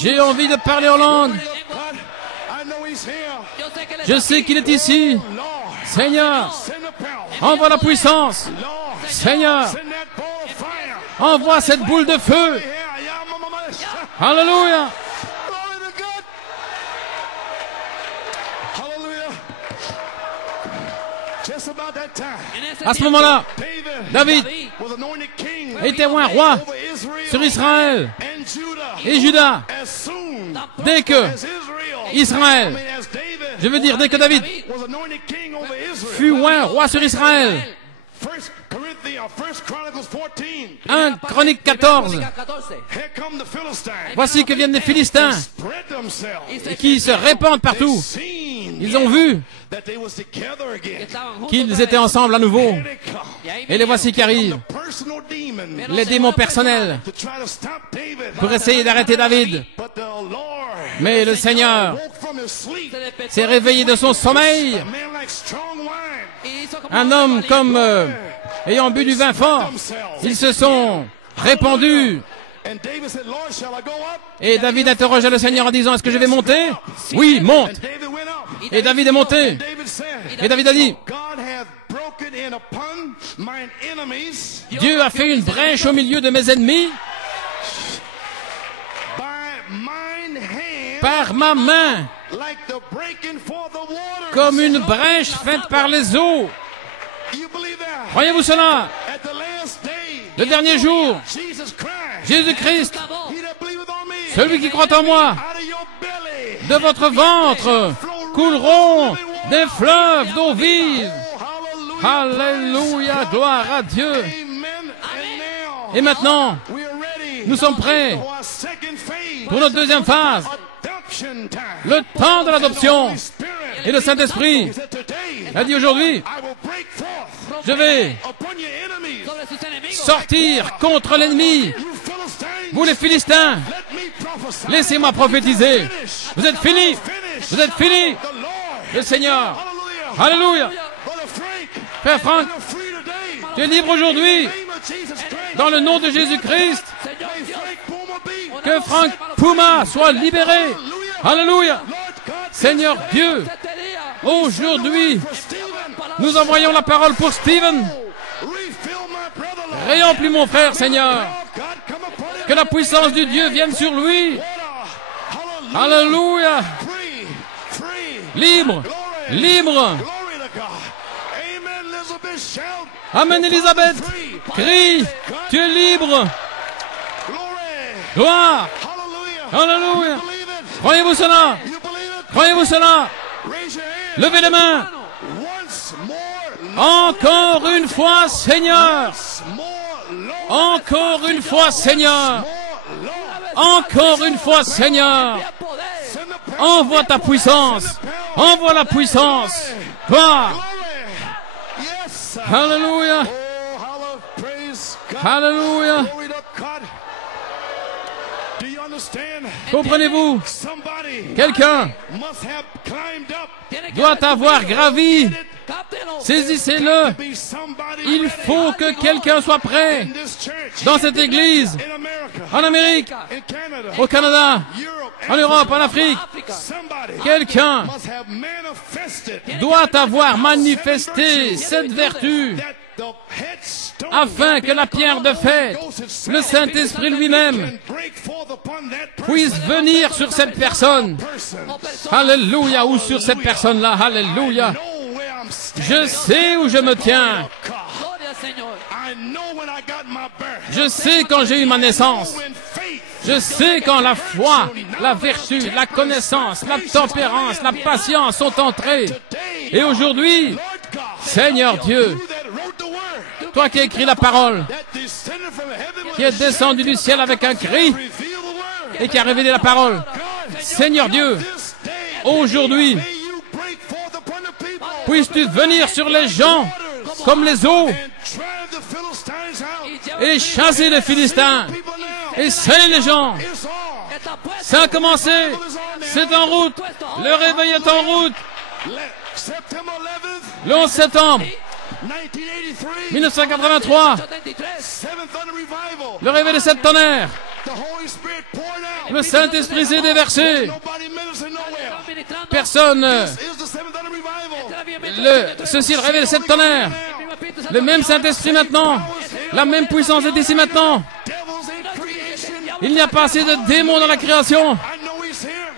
J'ai envie de parler en langue. Je sais qu'il est ici. Seigneur, envoie la puissance. Seigneur, envoie cette boule de feu. Alléluia. À ce moment-là, David était un roi sur Israël et Juda. Dès que Israël, je veux dire dès que David fut un roi sur Israël, 1 Chronique 14, voici que viennent les Philistins qui se répandent partout. Ils ont vu qu'ils étaient ensemble à nouveau. Et les voici qui arrivent. Les démons personnels pour essayer d'arrêter David. Mais le Seigneur s'est réveillé de son sommeil. Un homme comme ayant bu du vin fort. Ils se sont répandus. Et David interrogea le Seigneur en disant, est-ce que je vais monter? Oui, monte. Et David est monté. Et David a dit, Dieu a fait une brèche au milieu de mes ennemis par ma main, comme une brèche faite par les eaux. Croyez-vous cela? Le dernier jour, Jésus-Christ, celui qui croit en moi, de votre ventre couleront des fleuves d'eau vive. Alléluia, gloire à Dieu. Et maintenant, nous sommes prêts pour notre deuxième phase, le temps de l'adoption. Et le Saint-Esprit a dit aujourd'hui, je vais sortir contre l'ennemi. Vous les Philistins, laissez-moi prophétiser. Vous êtes finis. Vous êtes finis. Le Seigneur. Alléluia. Frère Franck, tu es libre aujourd'hui. Dans le nom de Jésus-Christ. Que Franck Puma soit libéré. Alléluia. Seigneur Dieu, aujourd'hui, nous envoyons la parole pour Stephen. Réemplis mon frère, Seigneur. Que la puissance du Dieu vienne sur lui. Alléluia. Libre, libre. Amen, Élisabeth. Crie, tu es libre. Gloire. Alléluia. Croyez-vous cela? Croyez-vous cela? Levez les mains. Encore une fois, Seigneur. Encore une fois, Seigneur. Encore une fois, Seigneur. Envoie ta puissance. Envoie la puissance. Gloire. Alléluia. Alléluia. Comprenez-vous? Quelqu'un doit avoir gravi. Saisissez-le. Il faut que quelqu'un soit prêt dans cette église, en Amérique, au Canada, en Europe, en Afrique. Quelqu'un doit avoir manifesté cette vertu afin que la pierre de fête, le Saint-Esprit lui-même, puisse venir sur cette personne. Alléluia, ou sur cette personne-là. Alléluia. Je sais où je me tiens. Je sais quand j'ai eu ma naissance. Je sais quand la foi, la vertu, la connaissance, la tempérance, la patience sont entrées. Et aujourd'hui, Seigneur Dieu, toi qui as écrit la parole, qui est descendu du ciel avec un cri et qui a révélé la parole, Seigneur Dieu, aujourd'hui, puisses-tu venir sur les gens comme les eaux et chasser les Philistins et sceller les gens. Ça a commencé, c'est en route, le réveil est en route. Le 11 septembre 1983, le réveil des sept tonnerres. Le Saint-Esprit s'est déversé. Personne. Ceci est le réveil des sept tonnerres. Le même Saint-Esprit maintenant. La même puissance est ici maintenant. Il n'y a pas assez de démons dans la création.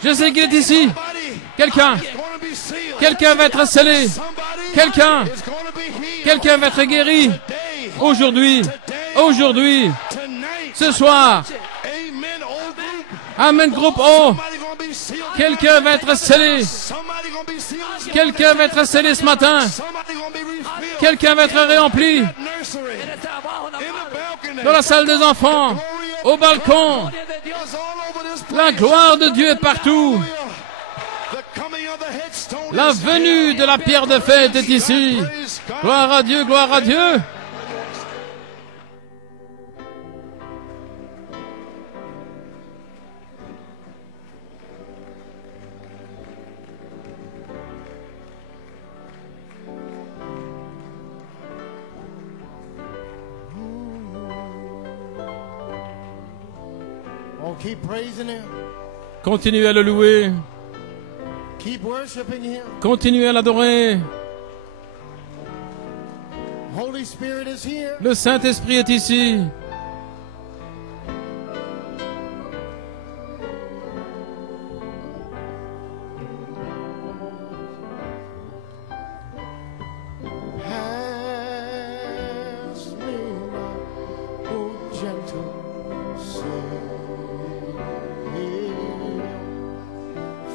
Je sais qu'il est ici. Quelqu'un va être scellé. Quelqu'un va être guéri. Aujourd'hui, ce soir. Amen, groupe O. Quelqu'un va être scellé. Quelqu'un va être scellé ce matin. Quelqu'un va être réempli. Dans la salle des enfants, au balcon. La gloire de Dieu est partout. La venue de la pierre de fête est ici. Gloire à Dieu, gloire à Dieu. Continuez à le louer. Continuez à l'adorer. Le Saint-Esprit est ici.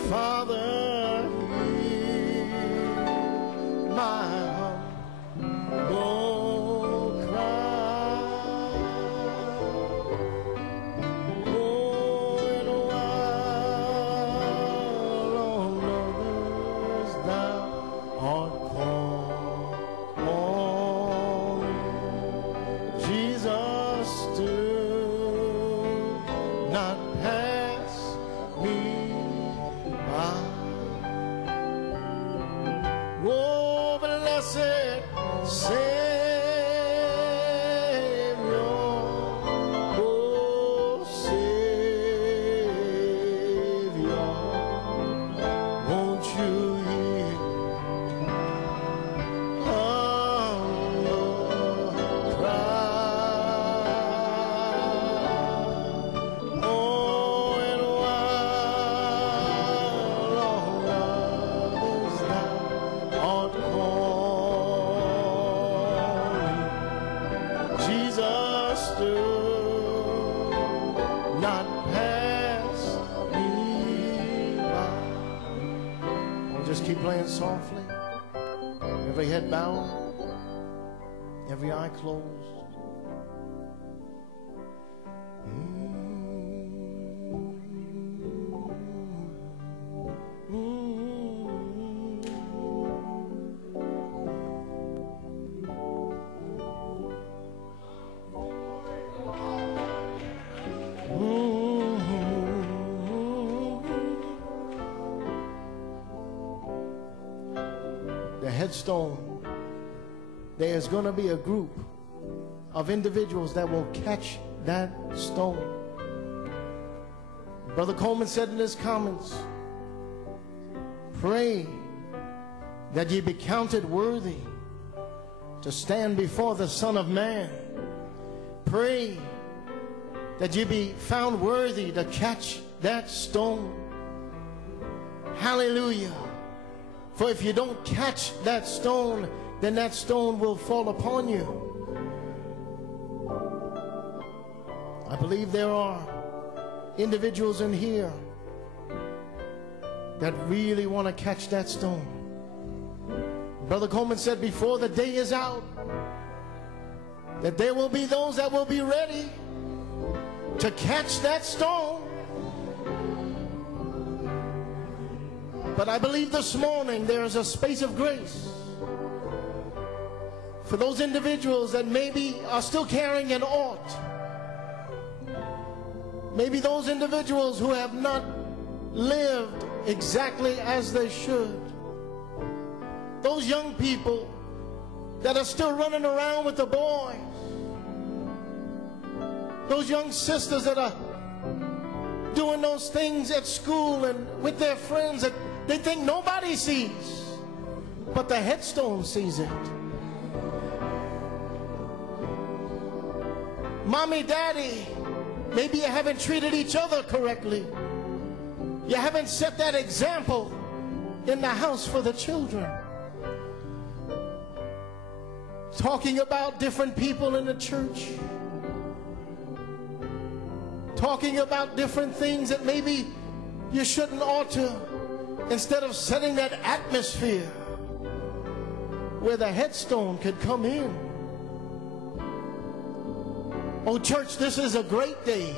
Father, hear my humble cry. Oh, and while on others thou art calling, Jesus stood not pass me. Oh, blessed Savior, oh Savior, won't you hear humble cry? Oh, and while on others thou art calling, Jesus stood not pass me by. Oh, just keep playing softly. Every head bowed, every eye closed. The headstone, there's going to be a group of individuals that will catch that stone. Brother Coleman said in his comments, pray that ye be counted worthy to stand before the Son of Man. Pray that ye be found worthy to catch that stone. Hallelujah. For if you don't catch that stone, then that stone will fall upon you. I believe there are individuals in here that really want to catch that stone. Brother Coleman said before the day is out that there will be those that will be ready to catch that stone. But I believe this morning there is a space of grace for those individuals that maybe are still carrying an ought. Maybe those individuals who have not lived exactly as they should. Those young people that are still running around with the boys. Those young sisters that are doing those things at school and with their friends that they think nobody sees, but the headstone sees it. Mommy, daddy, maybe you haven't treated each other correctly. You haven't set that example in the house for the children. Talking about different people in the church. Talking about different things that maybe you shouldn't ought to. Instead of setting that atmosphere where the headstone could come in. Oh, church, this is a great day.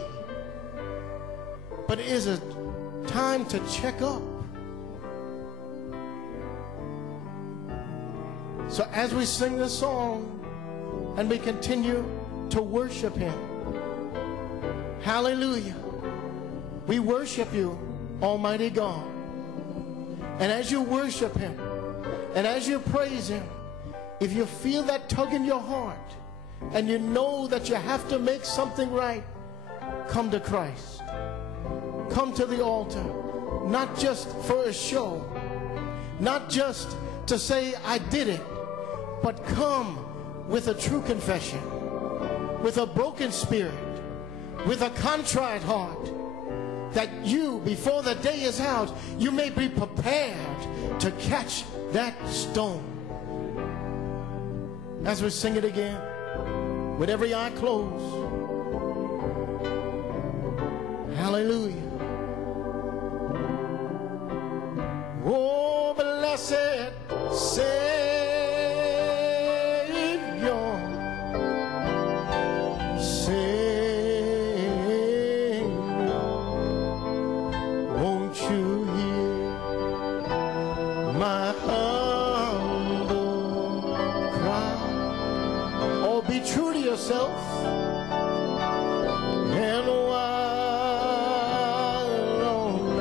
But it is a time to check up. So as we sing this song and we continue to worship Him, hallelujah, we worship you, Almighty God. And as you worship Him and as you praise Him, if you feel that tug in your heart and you know that you have to make something right, come to Christ. Come to the altar, not just for a show, not just to say I did it, but come with a true confession, with a broken spirit, with a contrite heart, that you, before the day is out, you may be prepared to catch that stone. As we sing it again, with every eye closed, Hallelujah. Oh, blessed Savior, Savior, won't you hear my humble cry? Oh, be true to yourself. And while on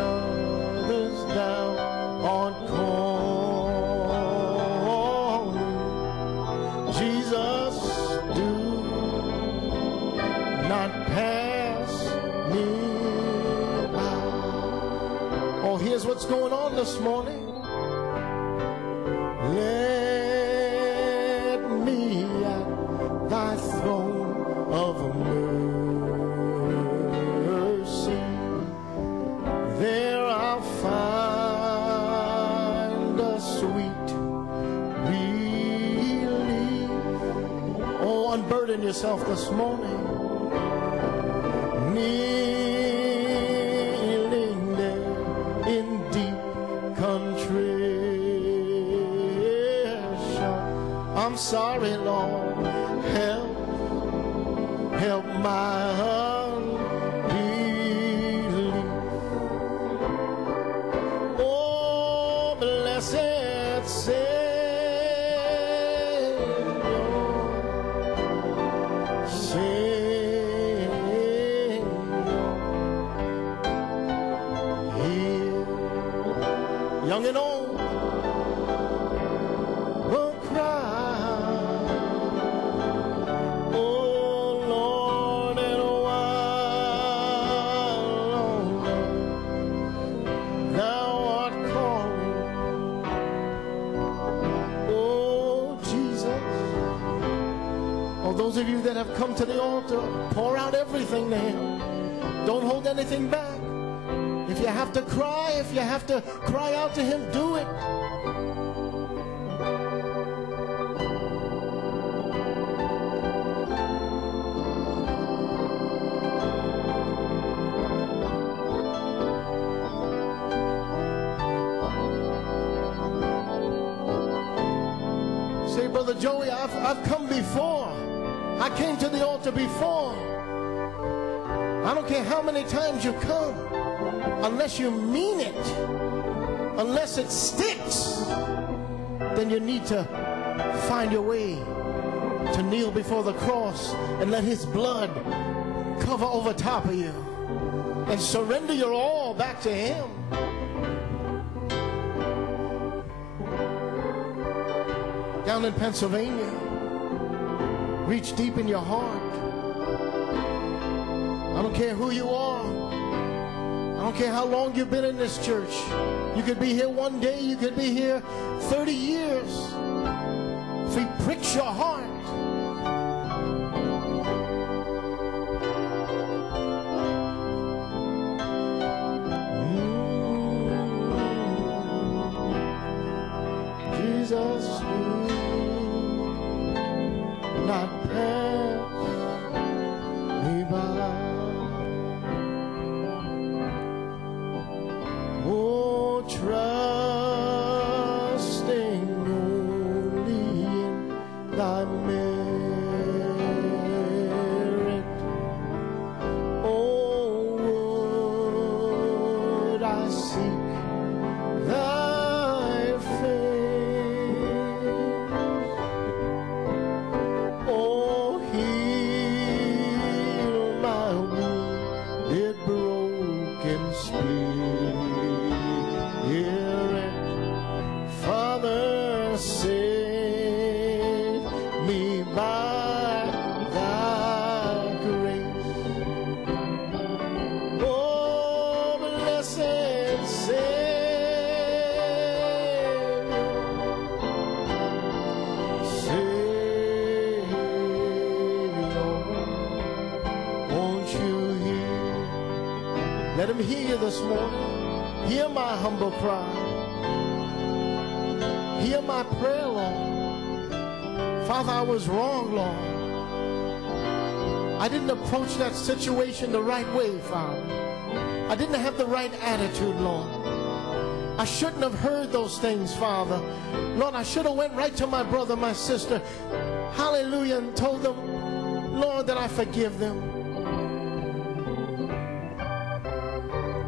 others thou art calling, Jesus, do not pass me by. Oh, here's what's going on this morning. Let me at thy throne of mercy, there I'll find a sweet relief. Oh, unburden yourself this morning. Kneeling there in deep contrition, I'm sorry, Lord, help my unbelief. Oh, blessed Savior, Savior, hear young and old will cry. Oh Lord, and while thou art calling, oh Jesus. Oh, those of you that have come to the altar, pour out everything to Him. Don't hold anything back. If you have to cry, if you have to cry out to Him, do it. Say, Brother Joey, I've come before. I came to the altar before. I don't care how many times you come. Unless you mean it, unless it sticks, then you need to find your way to kneel before the cross and let His blood cover over top of you and surrender your all back to Him. Down in Pennsylvania, reach deep in your heart. I don't care who you are. I don't care how long you've been in this church. You could be here one day, you could be here 30 years. If He pricks your heart, Jesus, do not pass me by. Oh, trusting only in Thy merit. Oh, would I seek Thy face. Oh, heal my wounded, broken spirit. Father, save me by Thy grace. Oh, blessed Savior, Savior, won't you hear? Let Him hear you this morning. Hear my humble cry. Hear my prayer, Lord. Father, I was wrong, Lord. I didn't approach that situation the right way, Father. I didn't have the right attitude, Lord. I shouldn't have heard those things, Father. Lord, I should have went right to my brother, my sister, hallelujah, and told them, Lord, that I forgive them.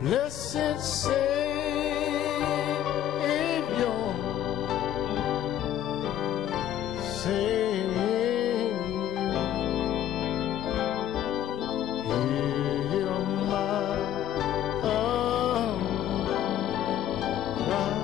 Blessed Savior, Savior, hear my cry.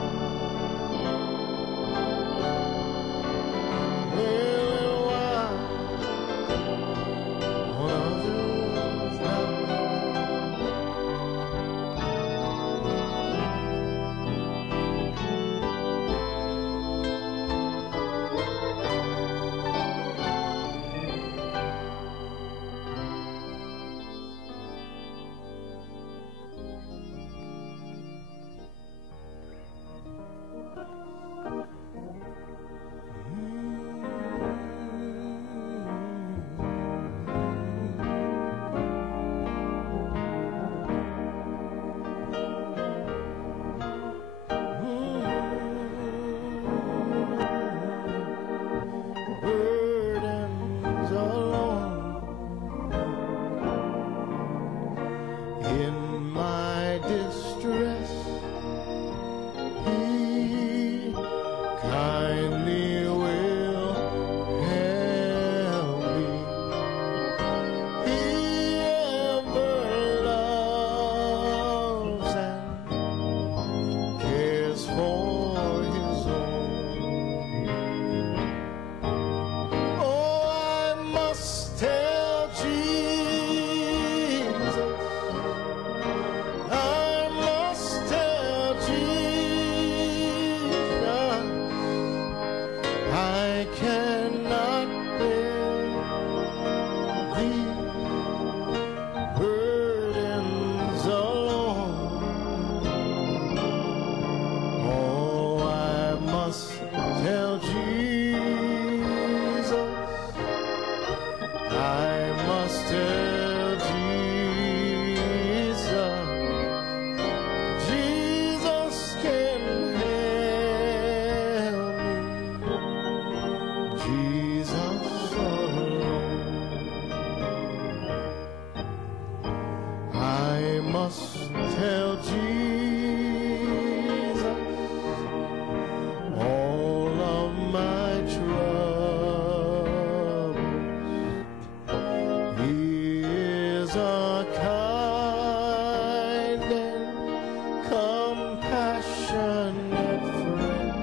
Burdens alone in my distress, He kindly will help me. He ever loves and cares for His own. Oh, I must tell Jesus, I must tell Jesus, I cannot bear these burdens alone. Oh, I must tell Jesus, I must tell Jesus, Jesus can help me, Jesus alone. I must tell Jesus all of my troubles. He is a kind and compassionate friend.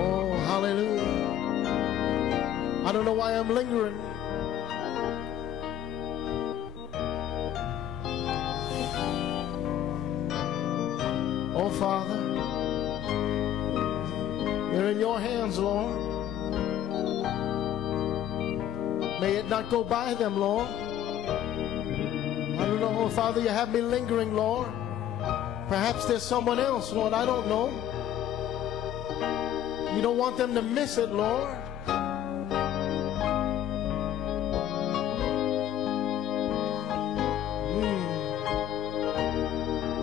Oh, hallelujah. I don't know why I'm lingering. Oh, Father, they're in your hands, Lord. May it not go by them, Lord. I don't know, oh, Father, you have me lingering, Lord. Perhaps there's someone else, Lord, I don't know. You don't want them to miss it, Lord.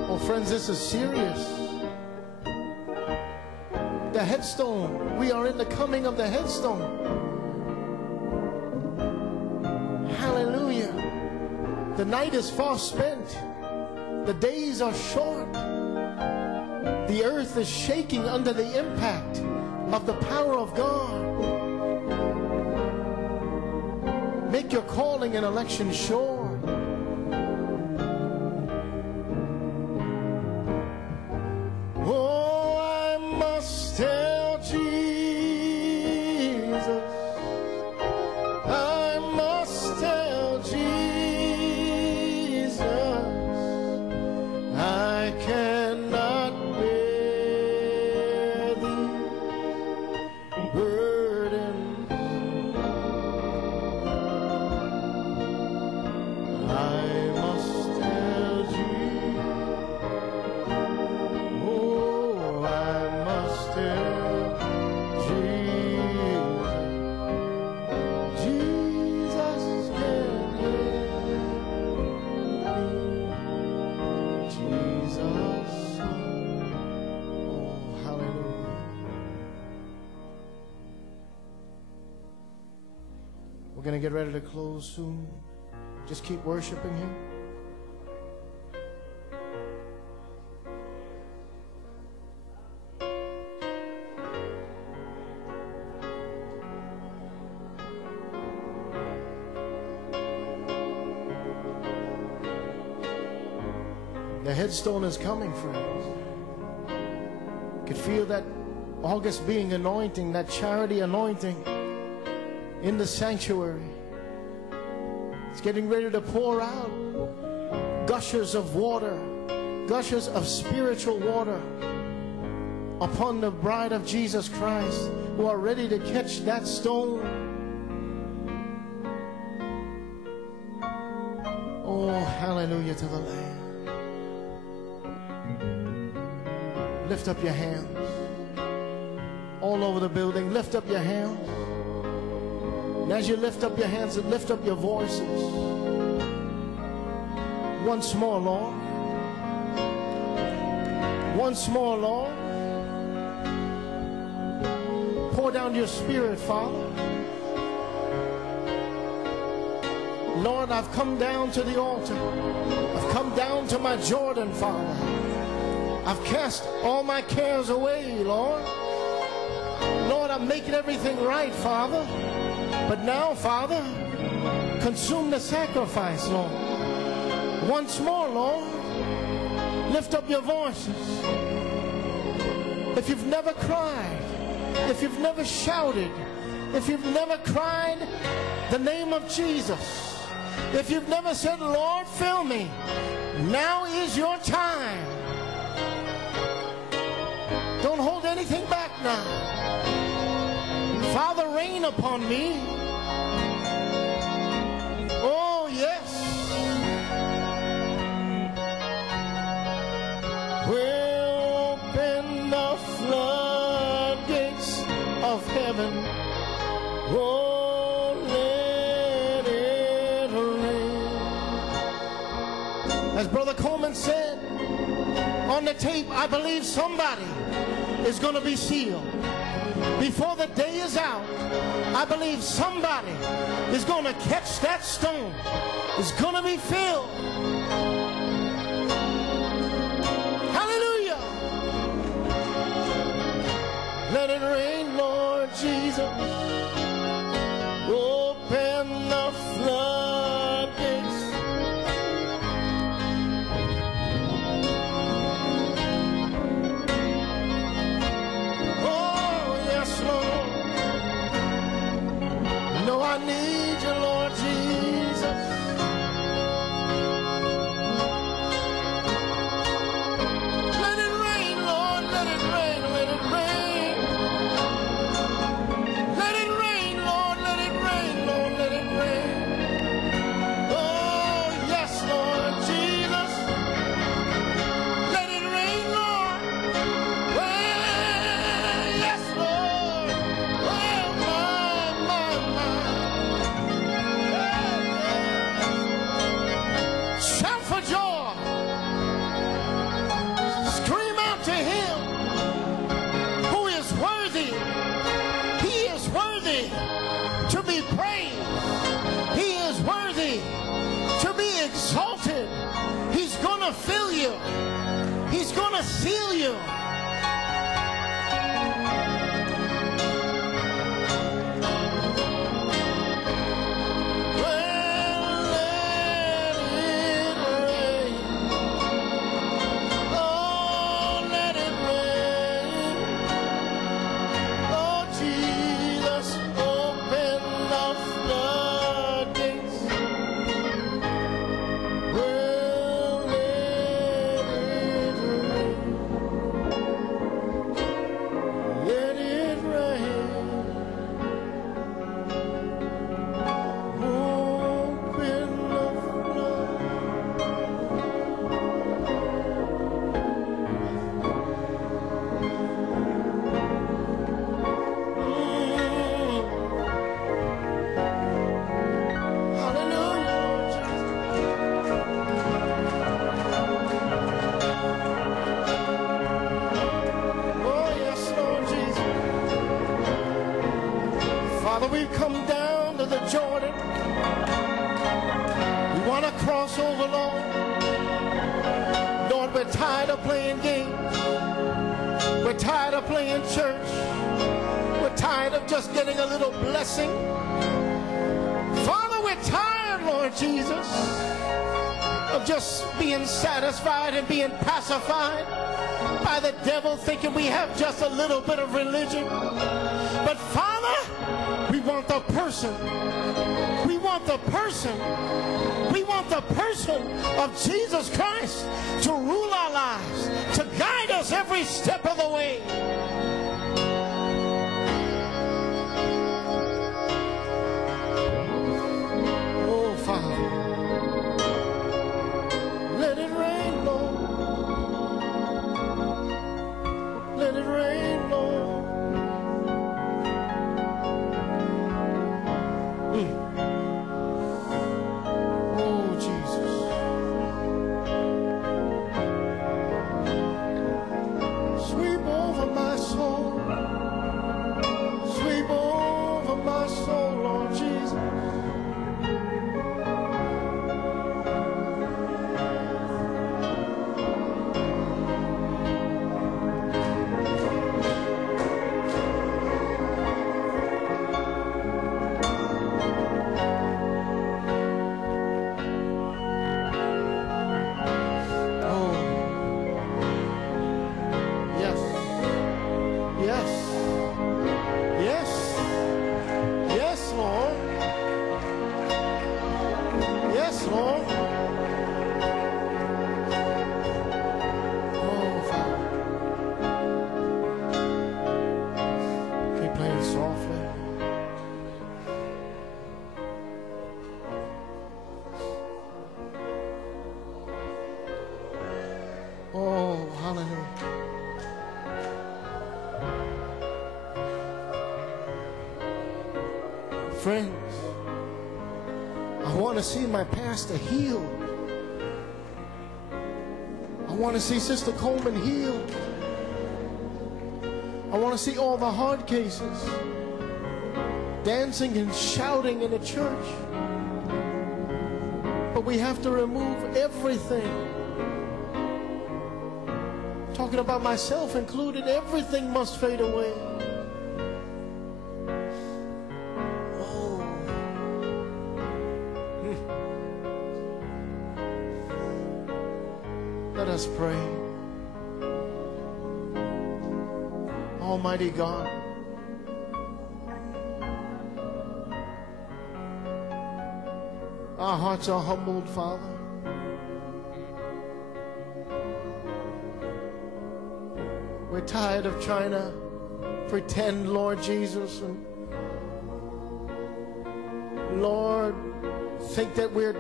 Oh, friends, this is serious. The headstone. We are in the coming of the headstone. Hallelujah. The night is far spent. The days are short. The earth is shaking under the impact of the power of God. Make your calling and election sure. Oh, I must tell Jesus, I must tell Jesus, I cannot bear these burdens. I We're going to get ready to close soon. Just keep worshiping Him. The headstone is coming, friends. You could feel that August being anointing, that charity anointing in the sanctuary. It's getting ready to pour out gushers of water, gushers of spiritual water upon the bride of Jesus Christ who are ready to catch that stone. Oh, hallelujah to the Lamb. Lift up your hands. All over the building, lift up your hands. And as you lift up your hands and lift up your voices, once more, Lord. Once more, Lord. Pour down your Spirit, Father. Lord, I've come down to the altar. I've come down to my Jordan, Father. I've cast all my cares away, Lord. Lord, I'm making everything right, Father. But now, Father, consume the sacrifice, Lord. Once more, Lord, lift up your voices. If you've never cried, if you've never shouted, if you've never cried the name of Jesus, if you've never said, Lord, fill me, now is your time. Don't hold anything back now. Father, rain upon me. Oh, yes. We'll open the floodgates of heaven. Oh, let it rain. As Brother Coleman said on the tape, I believe somebody is going to be sealed. Before the day is out, I believe somebody is going to catch that stone. It's going to be filled. Hallelujah. Let it rain, Lord Jesus. Open the floodgates. I need you, Lord Jesus. Let it rain, Lord, let it rain, let it rain. Let it rain, Lord, let it rain, Lord, let it rain. Oh, yes, Lord Jesus. Let it rain, Lord. Well, yes, Lord. Well, my. Shout for joy. Scream out to Him who is worthy. He is worthy to be praised. He is worthy to be exalted. He's going to fill you. He's going to seal you. we come down to the Jordan, we want to cross over, Lord. Lord, we're tired of playing games. We're tired of playing church. We're tired of just getting a little blessing. Father, we're tired, Lord Jesus, of just being satisfied and being pacified by the devil, thinking we have just a little bit of religion. But Father, we want the person. We want the person. We want the person of Jesus Christ to rule our lives, to guide us every step of the way. Oh, Father, let it rain, Lord. Let it rain, Lord. Oh, Jesus. Sweep over my soul. Sweep over my soul, Lord Jesus. Oh, hallelujah. Friends, I want to see my pastor healed. I want to see Sister Coleman healed. I want to see all the hard cases dancing and shouting in the church. But we have to remove everything. Talking about myself included, everything must fade away. Let us pray. Almighty God, our hearts are humbled, Father. We're tired of trying to pretend, Lord Jesus, and Lord, think that we're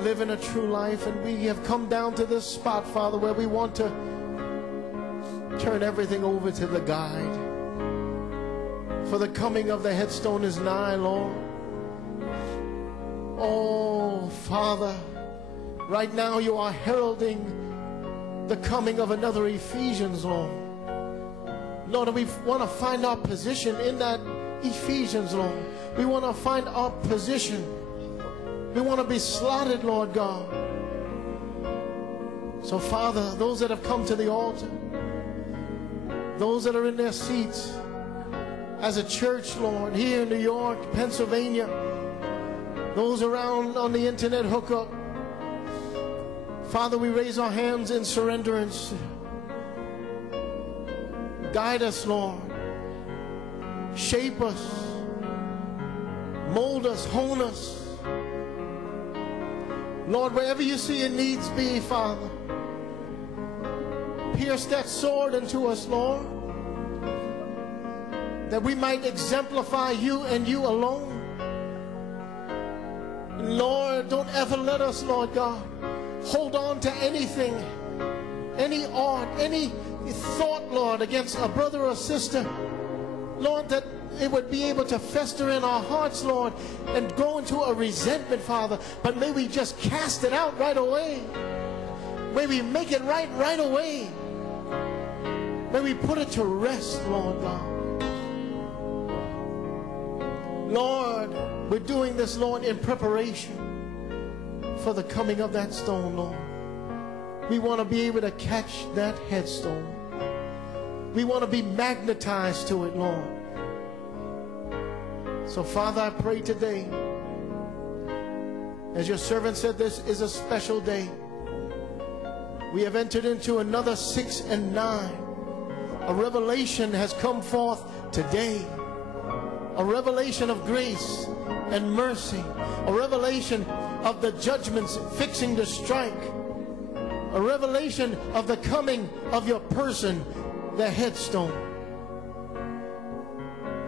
living a true life, and we have come down to this spot, Father, where we want to turn everything over to the guide. For the coming of the headstone is nigh, Lord. Oh, Father, right now you are heralding the coming of another Ephesians, Lord. Lord, we want to find our position in that Ephesians, Lord. We want to find our position. We want to be slotted, Lord God. So, Father, those that have come to the altar, those that are in their seats as a church, Lord, here in New York, Pennsylvania, those around on the internet hookup, Father, we raise our hands in surrenderance. Guide us, Lord. Shape us. Mold us, hone us. Lord, wherever you see it needs be, Father, pierce that sword into us, Lord, that we might exemplify you and you alone. Lord, don't ever let us, Lord God, hold on to anything, any art, any thought, Lord, against a brother or sister, Lord, that it would be able to fester in our hearts, Lord, and go into a resentment, Father. But may we just cast it out right away. May we make it right away. May we put it to rest, Lord God. Lord, we're doing this, Lord, in preparation for the coming of that stone, Lord. We want to be able to catch that headstone. We want to be magnetized to it, Lord. So, Father, I pray today, as your servant said, this is a special day. We have entered into another 6 and 9. A revelation has come forth today. A revelation of grace and mercy. A revelation of the judgments fixing to strike. A revelation of the coming of your person, the headstone.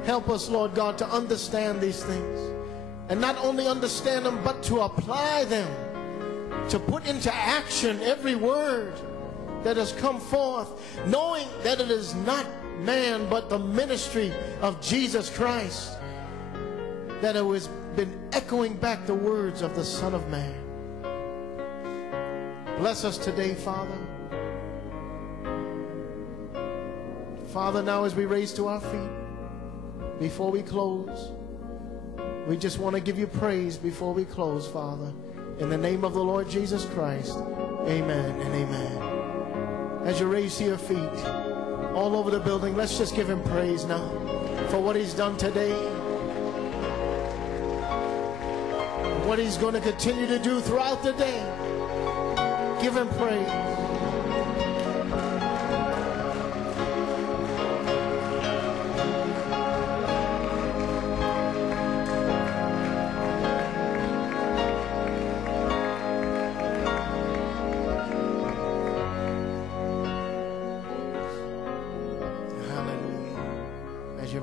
Help us, Lord God, to understand these things. And not only understand them, but to apply them. To put into action every word that has come forth, knowing that it is not man, but the ministry of Jesus Christ, that it has been echoing back the words of the Son of Man. Bless us today, Father. Father, now as we raise to our feet, before we close, we just want to give you praise before we close, Father. In the name of the Lord Jesus Christ, amen and amen. As you raise to your feet, all over the building, let's just give him praise now for what he's done today, what he's going to continue to do throughout the day. Give him praise.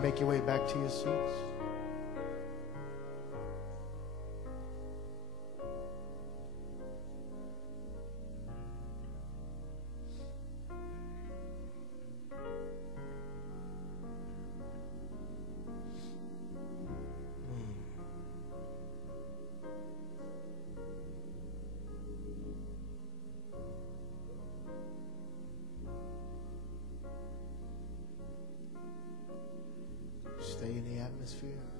Make your way back to your seats. Stay in the atmosphere.